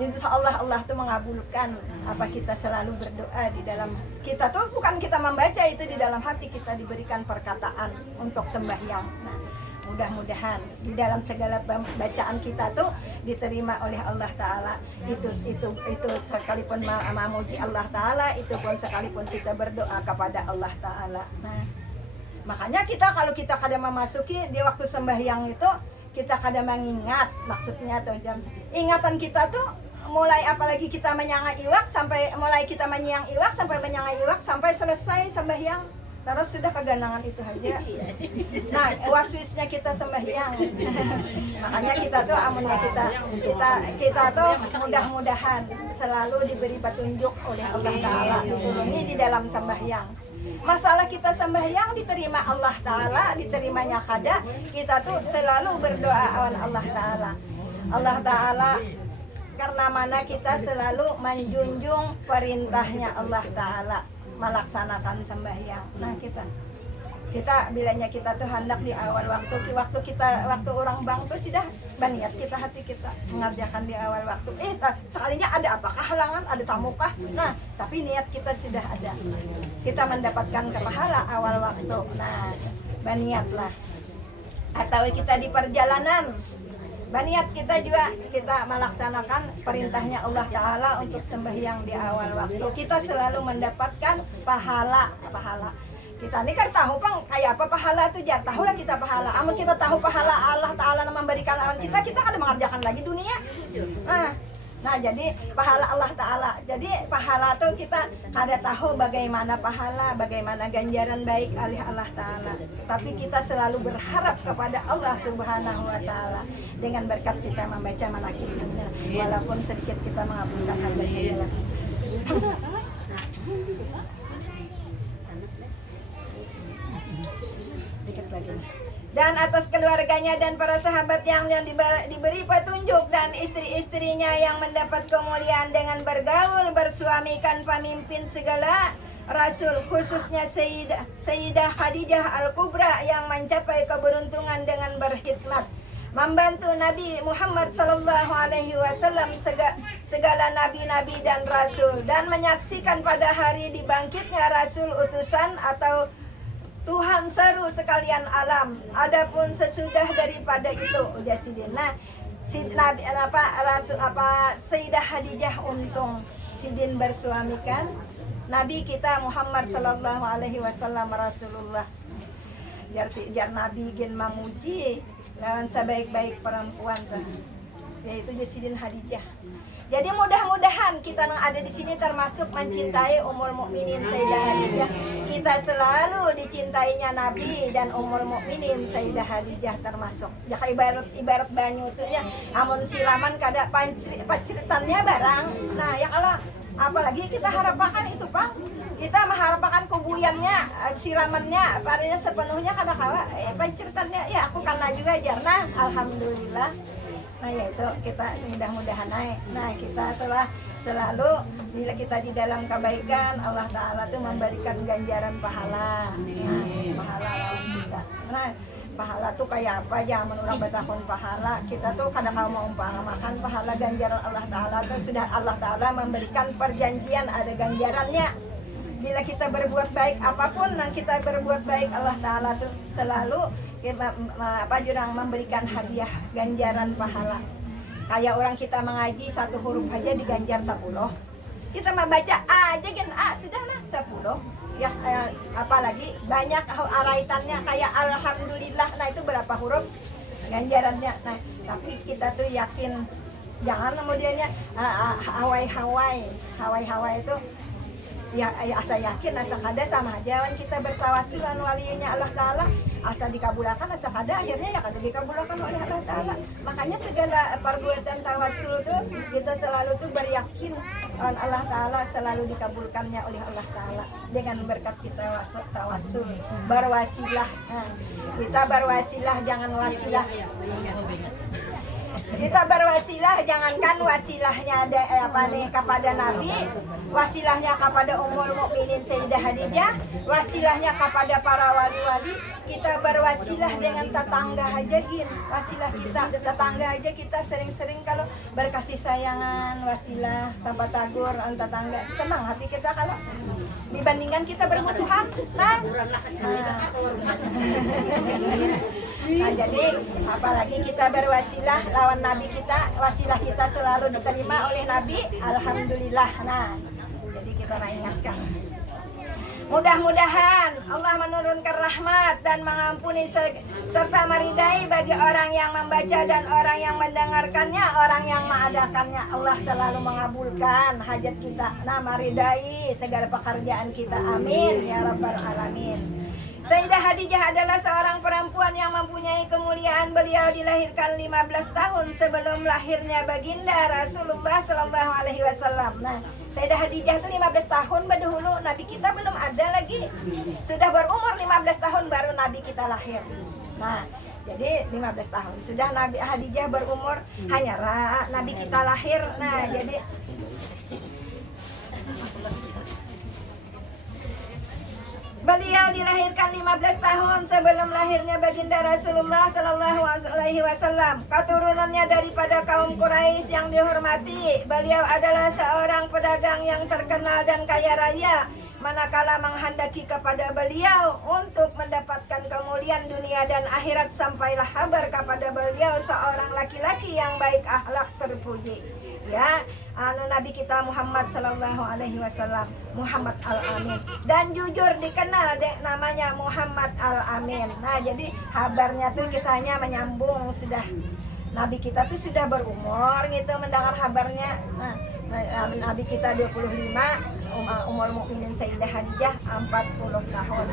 Insyaallah Allah tuh mengabulkan apa kita selalu berdoa di dalam kita tuh, bukan kita membaca, itu di dalam hati kita diberikan perkataan untuk sembahyang. Nah, mudah-mudahan di dalam segala bacaan kita tuh diterima oleh Allah Ta'ala. Itu sekalipun memuji Allah Ta'ala, itu pun sekalipun kita berdoa kepada Allah Ta'ala. Nah, makanya kita kalau kita kadang memasuki di waktu sembahyang itu, kita kadang mengingat maksudnya tuh ingatan kita tuh mulai apalagi kita menyanga iwak sampai mulai kita menyang iwak sampai menyanga iwak sampai selesai sembahyang terus sudah keganangan itu aja. Nah waswisnya kita sembahyang. Makanya kita tuh amunnya kita tuh mudah-mudahan selalu diberi petunjuk oleh Allah Ta'ala ini di dalam sembahyang. Masalah kita sembahyang diterima Allah Ta'ala, diterimanya kada, kita tuh selalu berdoa awan Allah Ta'ala. Allah Ta'ala karena mana kita selalu menjunjung perintahnya Allah Ta'ala melaksanakan sembahyang. Nah kita bilanya kita tuh hendak di awal waktu orang bang tuh sudah berniat kita hati kita mengerjakan di awal waktu. Sekalinya ada apakah halangan, ada tamukah? Nah, tapi niat kita sudah ada. Kita mendapatkan pahala awal waktu. Nah, berniatlah. Atau kita di perjalanan, berniat kita juga kita melaksanakan perintahnya Allah Ta'ala untuk sembahyang di awal waktu. Kita selalu mendapatkan pahala. Kita ini kan tahu Bang kayak apa pahala itu ya tahu lah kita pahala. Amun kita tahu pahala Allah Ta'ala memberikan awan kita kada mengerjakan lagi dunia. Nah jadi pahala Allah Ta'ala. Jadi pahala tuh kita ada tahu bagaimana pahala, bagaimana ganjaran baik oleh Allah Ta'ala. Tapi kita selalu berharap kepada Allah Subhanahu Wa Ta'ala dengan berkat kita membaca manakibnya. Walaupun sedikit kita mengabulkan hajatnya. Dan atas keluarganya dan para sahabat yang diberi petunjuk dan istri-istrinya yang mendapat kemuliaan dengan bergaul bersuamikan pemimpin segala Rasul, khususnya Sayyidah Khadijah Al-Kubra yang mencapai keberuntungan dengan berkhidmat membantu Nabi Muhammad SAW segala nabi-nabi dan rasul dan menyaksikan pada hari dibangkitnya Rasul utusan atau Tuhan seru sekalian alam. Adapun sesudah daripada itu udah sidin. Nah, Sayyidah Khadijah untung sidin bersuamikan Nabi kita Muhammad sallallahu alaihi wasallam Rasulullah. Biar Nabi gin memuji lawan sebaik-baik perempuan tuh. Yaitu Sidin Khadijah. Jadi mudah-mudahan kita yang ada di sini termasuk mencintai Ummul Mukminin Sayyidah Khadijah. Kita selalu dicintainya Nabi dan Ummul Mukminin Sayyidah Khadijah termasuk. Ya ibarat banyu itu ya, amun silaman kada panceritannya barang. Nah, ya kalau apalagi kita harapkan itu, Pak. Kita mengharapkan kubuyannya, siramannya, parinya sepenuhnya kada kawa. Panceritannya ya aku karena juga jarna. Alhamdulillah. Nah ya itu kita mudah-mudahan naik. Nah kita telah selalu bila kita di dalam kebaikan Allah Ta'ala tuh memberikan ganjaran pahala. Nah, pahala lawan kita. Nah pahala tuh kayak apa aja menurut betahun pahala. Kita tuh kadang mau umpamakan pahala ganjaran Allah Ta'ala tuh sudah Allah Ta'ala memberikan perjanjian ada ganjarannya. Bila kita berbuat baik apapun yang kita berbuat baik Allah Ta'ala tuh selalu jurang memberikan hadiah ganjaran pahala. Kayak orang kita mengaji satu huruf aja diganjar 10. Kita membaca A aja kan A sudahlah 10. Ya apalagi banyak araitannya kayak alhamdulillah. Nah itu berapa huruf ganjarannya. Nah tapi kita tuh yakin jangan kemudiannya hawai itu ya asa yakin asa kada sama aja kita bertawasulan walinya Allah Ta'ala asa dikabulkan asa kada akhirnya ya kada dikabulkan oleh Allah Ta'ala. Makanya segala perbuatan tawasul tuh kita selalu tuh beryakin Allah Ta'ala selalu dikabulkannya oleh Allah Ta'ala dengan berkat kita tawasul berwasilah. Nah, kita berwasilah jangan wasilah. Kita berwasilah jangankan wasilahnya kepada Nabi, wasilahnya kepada Ummul Mukminin Sayyidah Khadijah, wasilahnya kepada para wali-wali. Kita berwasilah dengan tetangga aja gin. Wasilah kita tetangga aja kita sering-sering kalau berkasih sayangan wasilah sahabat tagur tetangga. Senang hati kita kalau dibandingkan kita bermusuhan. Nah jadi apalagi kita berwasilah lawan Nabi kita, wasilah kita selalu diterima oleh Nabi, alhamdulillah. Nah, jadi kita ingatkan. Mudah-mudahan Allah menurunkan rahmat dan mengampuni serta meridai bagi orang yang membaca dan orang yang mendengarkannya, orang yang mengadakannya. Allah selalu mengabulkan hajat kita, meridai segala pekerjaan kita. Amin ya rabbal alamin. Sayyidah Khadijah adalah seorang perempuan yang mempunyai kemuliaan. Beliau dilahirkan 15 tahun sebelum lahirnya baginda Rasulullah Sallallahu Alaihi Wasallam. Nah, Sayyidah Khadijah itu 15 tahun dahulu, Nabi kita belum ada lagi. Sudah berumur 15 tahun baru Nabi kita lahir. Nah, jadi 15 tahun sudah Nabi Khadijah berumur, hanya Nabi kita lahir. Nah, jadi beliau dilahirkan 15 tahun sebelum lahirnya baginda Rasulullah Sallallahu Alaihi Wasallam. Keturunannya daripada kaum Quraisy yang dihormati. Beliau adalah seorang pedagang yang terkenal dan kaya raya. Manakala menghendaki kepada beliau untuk mendapatkan kemuliaan dunia dan akhirat, sampailah kabar kepada beliau seorang laki-laki yang baik akhlak terpuji. Ya, Nabi kita Muhammad Sallallahu Alaihi Wasallam, Muhammad Al-Amin, dan jujur dikenal namanya Muhammad Al-Amin. Nah, jadi kabarnya tuh kisahnya menyambung, sudah Nabi kita tuh sudah berumur gitu mendengar kabarnya. Nah, Nabi kita 25, umur mukminin Sayyidah Khadijah 40 tahun.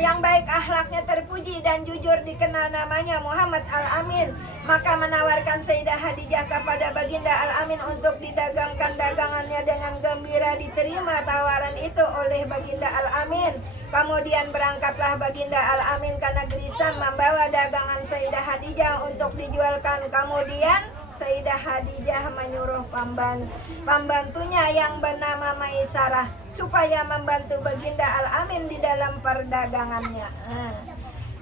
Yang baik akhlaknya terpuji dan jujur dikenal namanya Muhammad Al-Amin, maka menawarkan Sayyidah Khadijah kepada baginda Al-Amin untuk didagangkan dagangannya. Dengan gembira diterima tawaran itu oleh baginda Al-Amin. Kemudian berangkatlah baginda Al-Amin ke negeri Syam membawa dagangan Sayyidah Khadijah untuk dijualkan. Kemudian Sayyidah Khadijah menyuruh pembantunya yang bernama Maisarah supaya membantu baginda Al-Amin di dalam perdagangannya.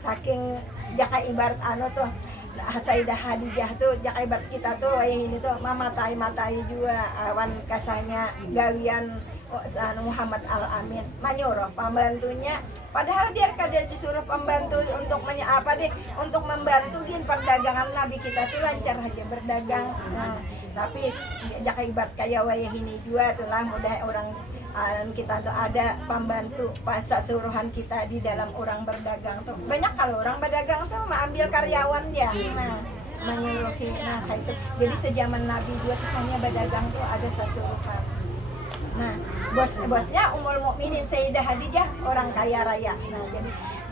Saking jaka ibarat tuh Sayyidah Khadijah tuh jaka ibarat kita tuh ini tuh mamatai juga awan kasanya gawian Muhammad Al-Amin menyuruh pembantunya, padahal dia disuruh pembantu untuk untuk membantuin perdagangan Nabi kita tuh lancar aja berdagang. Nah, tapi jaka ibarat kayak wayah ini juga tuh lah mudah orang kita tuh ada pembantu pas suruhan kita di dalam orang berdagang tuh banyak. Kalau orang berdagang tuh mengambil karyawan dia, nah menyuruhi, nah kayak itu. Jadi sejaman Nabi juga kesannya berdagang tuh ada sasuruhan. Nah, bosnya Ummul Mukminin Sayyidah Khadijah orang kaya raya. Nah,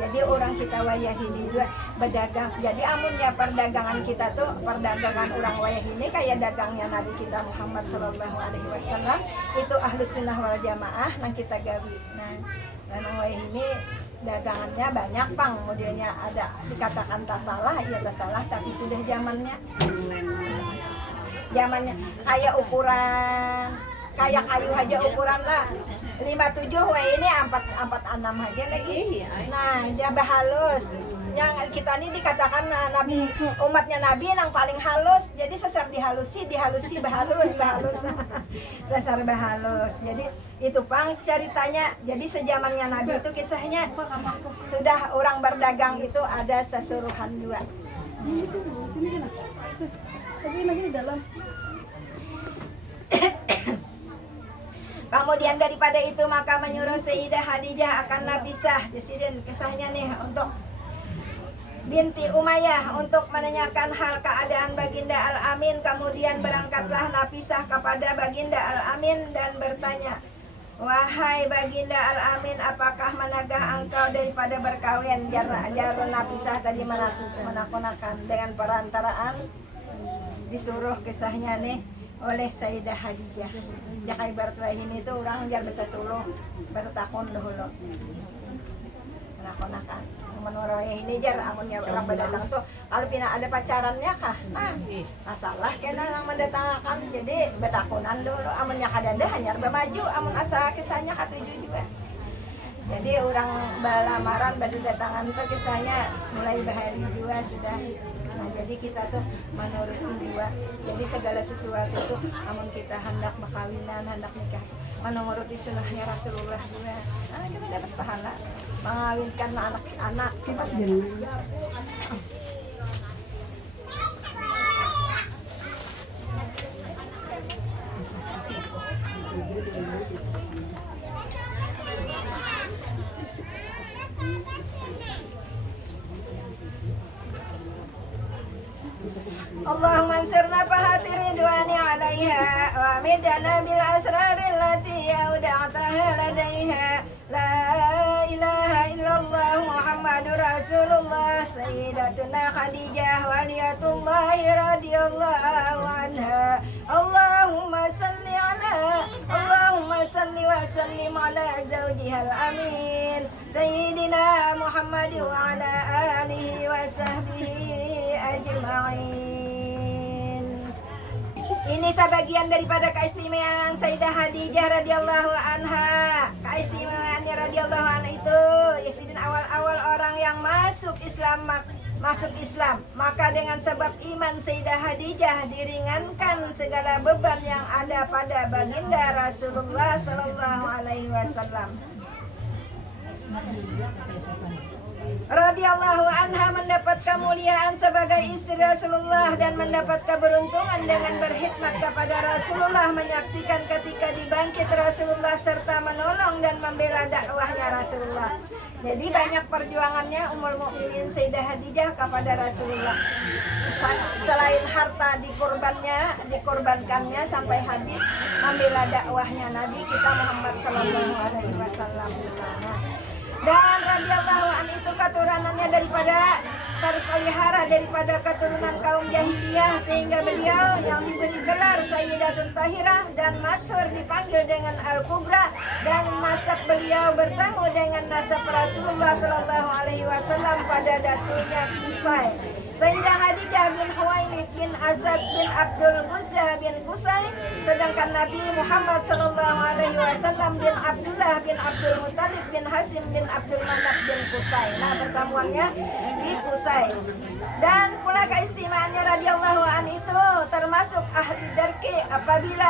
jadi orang kita wayah ini juga berdagang. Jadi amunnya perdagangan kita tuh perdagangan orang wayah ini kayak dagangnya Nabi kita Muhammad Sallallahu Alaihi Wasallam itu Ahlus Sunnah wal Jamaah nang kita gawi. Nah, memang wayah ini dagangannya banyak pang, modelnya ada dikatakan tak salah, iya tak salah, tapi sudah zamannya kayak ukuran kayak kayu aja ukuran lah 57, wah ini 46 aja lagi. Nah, dia bahalus. Yang kita ini dikatakan Nabi, umatnya Nabi yang paling halus. Jadi sesar dihalusi bahalus. Sesar bahalus. Jadi itu pang ceritanya. Jadi sejamannya Nabi itu kisahnya sudah orang berdagang itu ada sesuruhan juga. Sini lagi di dalam. Kemudian daripada itu maka menyuruh Sayyidah Khadijah akan Nabisah. Jadi kisahnya nih untuk binti Umayyah untuk menanyakan hal keadaan baginda Al-Amin. Kemudian berangkatlah Nabisah kepada baginda Al-Amin dan bertanya, wahai baginda Al-Amin, apakah menagah engkau daripada berkawin? Jar Nabisah tadi menakonakan dengan perantaraan disuruh kisahnya nih oleh Sayyidah Khadijah. Jaka ibarat ini tuh orang jar bisa suluh bertakun dahulu. Menakonakan. Menurut ini jar amunnya orang berdatang tuh kalau pina ada pacarannya kah? Masalah kena orang mendatangkan jadi bertakunan dulu. Amunnya kadanda hanya bermaju, amun asa kisahnya katuju juga. Jadi orang balamaran berdatangan tuh kisahnya mulai bahari juga sudah. Nah, jadi kita tuh menurut juga. Jadi segala sesuatu tuh amun kita hendak berkawinan, hendak nikah, menuruti sunnahnya Rasulullah juga. Nah, kita dapat pahala mengawinkan anak-anak kita. اللهم انصرنا فهات رضواني عليها وامدنا بالاسرار التي اودعتها لديها لا اله الا الله محمد رسول الله سيدتنا خديجة ولية الله رضي الله عنها اللهم صل وسلم على زوجها الامين سيدنا محمد وعلى اله وصحبه ajma'in. Ini sebagian daripada keistimewaan Sayyidah Khadijah radhiyallahu anha. Keistimewaannya radhiyallahu anha itu Yasidin awal-awal orang yang masuk Islam. Maka dengan sebab iman Sayyidah Khadijah diringankan segala beban yang ada pada baginda Rasulullah sallallahu alaihi wasallam. Radhiyallahu anha mendapat kemuliaan sebagai istri Rasulullah dan mendapat keberuntungan dengan berkhidmat kepada Rasulullah, menyaksikan ketika dibangkit Rasulullah serta menolong dan membela dakwahnya Rasulullah. Jadi banyak perjuangannya Ummul Mukminin Sayyidah Khadijah kepada Rasulullah. Selain harta dikorbankannya sampai habis membela dakwahnya Nabi kita Muhammad sallallahu alaihi wasallam. Dan radhiyallahu an itu keturunannya daripada terpelihara daripada keturunan kaum jahiliyah sehingga beliau yang diberi gelar Sayyidatun Tahirah dan masyhur dipanggil dengan Al-Kubra, dan nasab beliau bertemu dengan nasab Rasulullah sallallahu alaihi wasallam pada datunya Qusay. Sayyidah Khadijah bin Khuwailid bin Asad bin Abdul Uzza bin Qusay, sedangkan Nabi Muhammad sallallahu alaihi wasallam bin Abdullah bin Abdul Muttalib bin Hasim bin Abdul Manaf bin Qusay. Nah, pertemuannya di Qusay. Dan pula keistimewaannya radhiyallahu an itu termasuk ahli darki apabila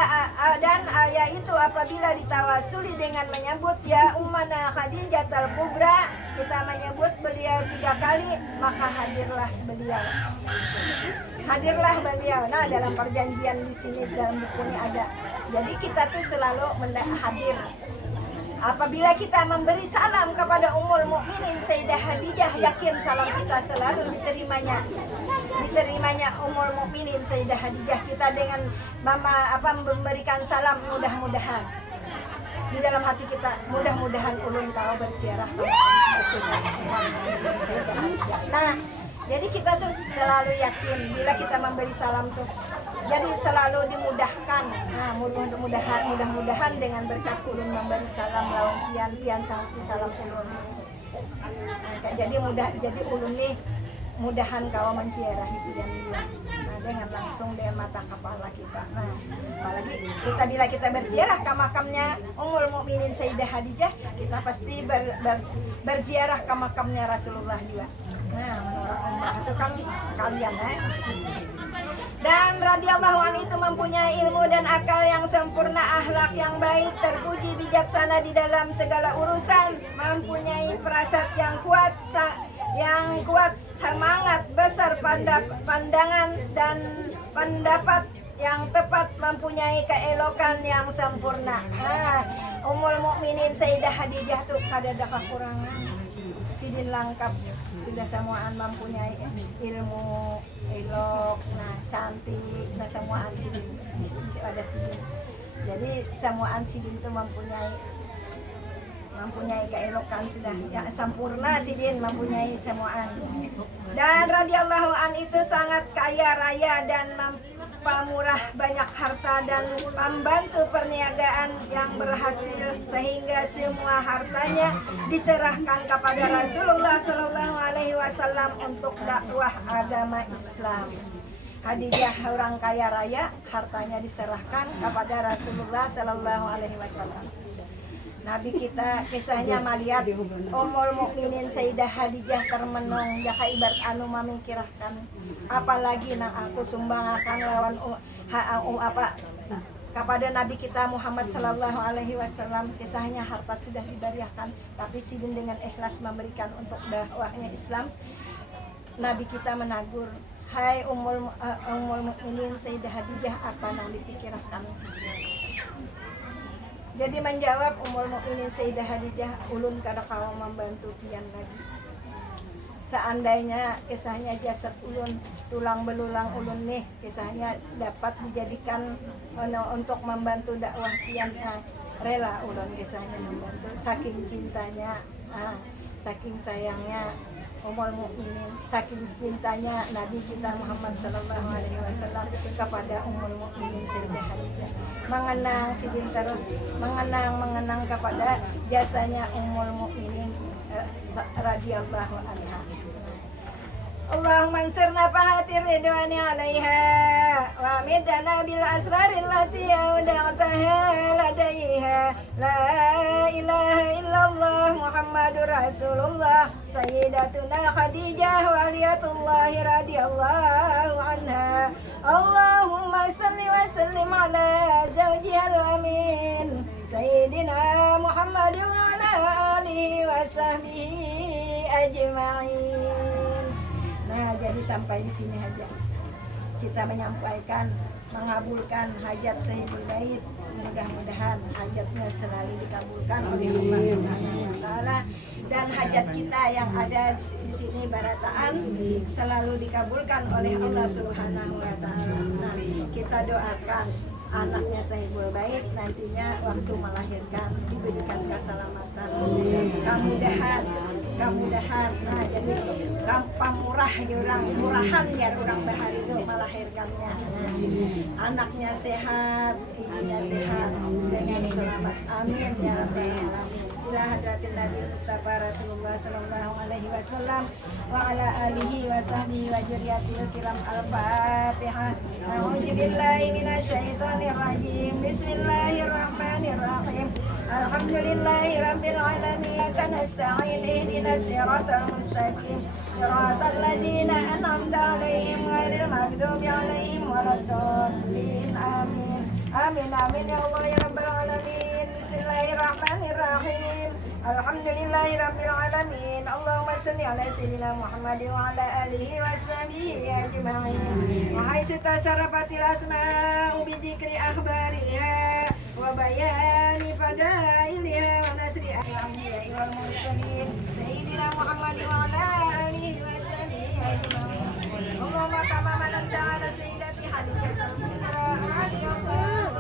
yaitu apabila ditawasuli dengan menyebut ya Ummana Khadijah al-Kubra, kita menyebut beliau 3 kali, maka hadirlah beliau. Nah, dalam perjanjian di sini dalam bukunya ada. Jadi kita tuh selalu hadir. Apabila kita memberi salam kepada Ummul Mukminin Sayyidah Khadijah, yakin salam kita selalu diterimanya Ummul Mukminin Sayyidah Khadijah. Kita dengan memberikan salam mudah-mudahan di dalam hati kita, mudah-mudahan ulun kau berziarah. Nah, jadi kita tuh selalu yakin bila kita memberi salam tuh, jadi selalu dimudahkan. Nah, mudah-mudahan dengan berkat ulun memberi salam lawan pian sampai salam ulun. Nah, jadi ulun nih mudahan kau menziarahi pian dia. Nah, dengan langsung dengan mata kepala kita. Nah, apalagi bila kita berziarah ke makamnya Ummul Mukminin Sayyidah Khadijah, kita pasti berziarah ke makamnya Rasulullah juga. Nah, menurut ummah itu kan sekalian Dan radhiyallahu anhu itu mempunyai ilmu dan akal yang sempurna, akhlak yang baik, terpuji, bijaksana di dalam segala urusan, mempunyai firasat yang kuat, semangat besar, pandangan dan pendapat yang tepat, mempunyai keelokan yang sempurna. Nah, Ummul Mukminin Sayyidah Khadijah tuh kada ada kekurangan, sidin lengkap, sudah semuaan mempunyai ilmu, elok, nah cantik, nah semuaan sidin ada sidin. Jadi semuaan sidin itu mempunyai keelokan sudah ya, sempurna sidin mempunyai semuaan. Dan radhiyallahu an itu sangat kaya raya dan pemurah, banyak harta dan membantu perniagaan yang berhasil sehingga semua hartanya diserahkan kepada Rasulullah sallallahu alaihi wasallam untuk dakwah agama Islam. Khadijah orang kaya raya, hartanya diserahkan kepada Rasulullah sallallahu alaihi wasallam. Nabi kita kisahnya melihat Ummul Mukminin Sayyidah Khadijah termenung jaka ibarat anu memikirkan apalagi nang aku sumbangakan lawan kepada Nabi kita Muhammad sallallahu alaihi wasallam. Kisahnya harta sudah diberikan, tapi sidin dengan ikhlas memberikan untuk dakwahnya Islam. Nabi kita menagur, hai Ummul Mukminin Sayyidah Khadijah, apa yang dipikirkan? Jadi menjawab Ummul Mukminin Sayyidah Khadijah, ulun kada kau membantu pian lagi. seandainya kisahnya jasad ulun tulang belulang ulun nih kisahnya dapat dijadikan untuk membantu dakwah kian rela ulun kisahnya membantu saking cintanya saking sayangnya Ummul Mukminin, saking cintanya Nabi kita Muhammad sallallahu alaihi wasallam kepada Ummul Mukminin Sayyidah Khadijah. Mengenang sidin terus mengenang kepada jasanya Ummul Mukminin radhiyallahu anha. Allahumma ansirna fahatir ridwani alaiha wa midana bil asraril lati auda'taha ladaiha la ilaha illallah Muhammadur Rasulullah Sayyidatuna Khadijah waliyatullahi radhiyallahu anha. Allahumma salli wa sallim ala zawjihal amin Sayyidina Muhammad wa ala alihi wa sahbihi ajma'in. Nah, jadi sampai di sini aja kita menyampaikan, mengabulkan hajat Sahibul Bait. Mudah-mudahan hajatnya selalu dikabulkan oleh Allah Subhanahu wa taala dan hajat kita yang ada di sini barataan selalu dikabulkan oleh Allah Subhanahu wa taala. Nah, kita doakan anaknya Sahibul Bait nantinya waktu melahirkan diberikan keselamatan, kemudahan. Nah, jadi gampang murahan ya orang bahar itu melahirkannya. Nah, anaknya sehat, ibunya sehat dengan selamat. Amin ya rabbal alamin. Ila hadratin Nabi Mustafa Rasulullah sallallahu alaihi wasallam wa ala alihi wa sahbihi wa dzurriyyatil kiram. Al-Fatihah. A'udzubillahi minasyaitonir rajim. Bismillahirrahmanirrahim. Alhamdulillahi rabbil alamin. Nasta'in ihdinas siratal mustaqim. Siratal ladzina an'amta 'alaihim ghairil maghdubi 'alaihim waladdallin. Amin. Amin amin ya Allah ya rabbal alamin. Bismillahirrahmanirrahim. Alhamdulillahirabbil alamin. Allahumma shalli ala sayyidina Muhammad wa ala alihi wa sahbihi ajma'in. Wa haitsu tasarrafatil asma'u bi dzikri akhbariha wa bayani fadailiha wa nasri al-anbiya'i wal mursalin sayyidina Muhammad wa ala alihi wa sahbihi ajma'in. Allahumma tamaman anta ala sayyidati Khadijah al-Kubra radhiyallahu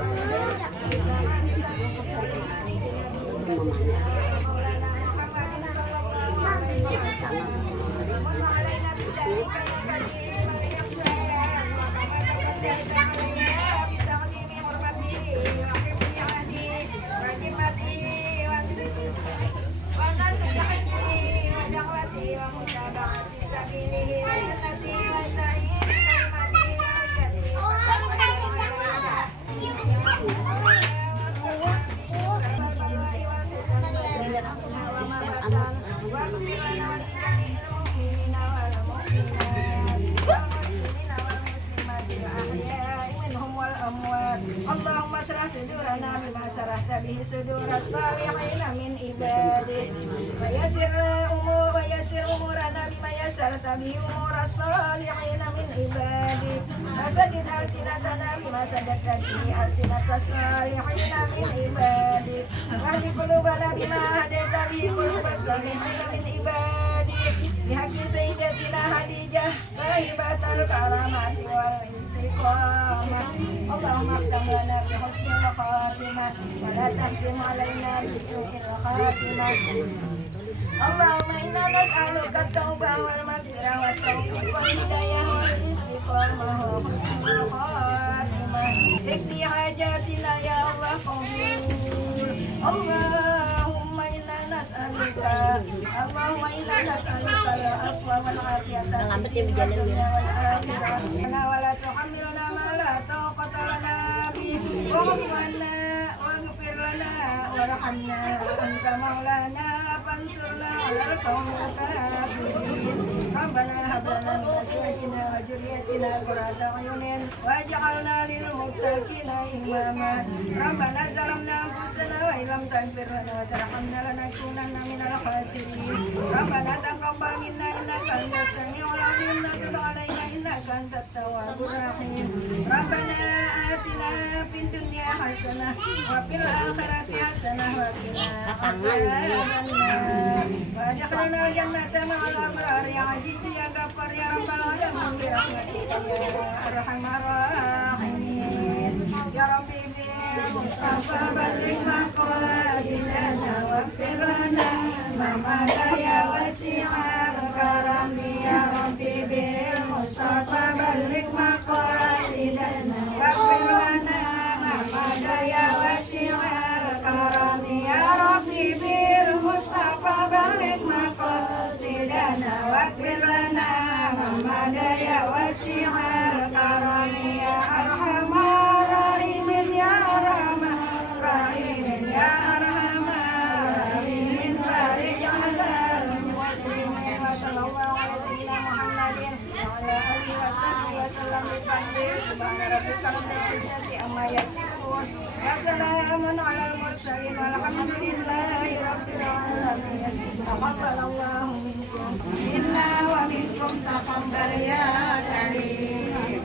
Allahumma shrah sudurana bima sarahta bihi suduras salihina min ibadik wa yassir umurana bima yassarta bihi umuras salihina min ibadik wasadid alsinatana bima sadaqta bihi alsinatas salihina min ibadik wahdi qulubana bima hadaita bihi qulubas salihina min ibadik bihaqi sayyidatina Khadijah sahibatal karamati wal istiqamah. Allahumma khtam lana bi husnil khatimah wa la tahkim alaina bi su'il khatimah. Allahumma inna nas'aluka at-taubah wal maghfirah wat tawfiq wal hidayah wal istiqamah wa husnul khatimah. Ikdi hajatina ya Allah qabul. Allahumma inna nas'aluka al-afwa wal afiyata fid dunya wal akhirah wa la tuhammilna ma la taqata lana bihi wa'fu 'anna waghfir lana warhamna anta maulana fansurna 'alal qawmil kafirin. Rabbana hab lana min azwajina wa dhurriyyatina qurrata a'yunin waj'alna lil muttaqina imama. Rabbana zalamna anfusana wa illam taghfir lana wa tarhamna lanakunanna minal khasirin. Rabbana taqabbal minna innaka antas samiul 'alim wa tub 'alaina innaka antat tawwabur rahim. Rabbana atina fid dunya hasanah wa fil akhirati hasanah wa qina adzabannar. Wa adkhalnal jannata ma'al abrar ya aziz ya ghaffar ya rabbal alamin bi rahmatika ya arhamar rahimin ya rabbi bil mustafa balligh maqasidana waghfir lana ma mada ya wasi'al karam ya rabbi bil mustafa balligh maqasidana waghfir lana ma mada ya wasi'al karam ya rabbi bil mustafa balligh maqasidana waghfir lana ma mada ya wasi'al karam ya arhamar rahimin ya arhamar rahimin ya arhamar rahimin farij azal muslimin wa sallallahu ala sayyidina Muhammadin wa ala alihi wa sahbihi wa sallam bi subhana rabbika rabbil izzati amma yasifun wa salamun alal mursalin walhamdulillahi rabbil alamin taqabbalallahu minkum minna wa minkum taqabbal ya karim.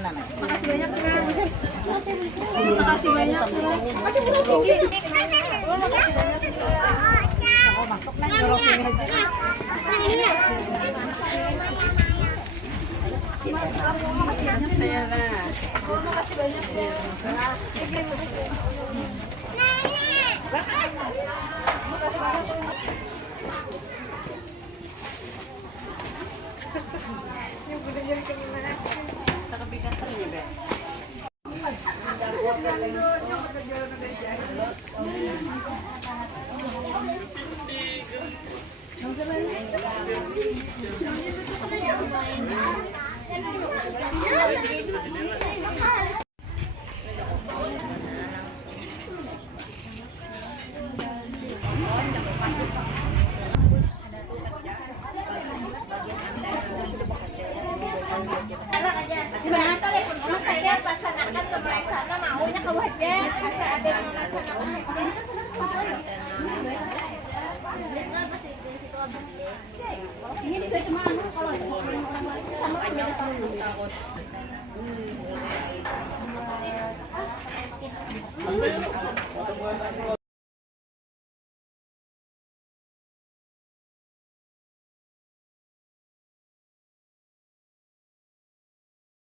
Makasih banyak Kang. Makasih banyak. Makasih tinggi. Makasih banyak. Oh, masuk nang dorong sini aja. Makasih banyak ya. Pasanakan ke sana maunya kamu aja. Asal ada yang melaksanakan. Ini juga cuma kalau orang lain sama beda tahun.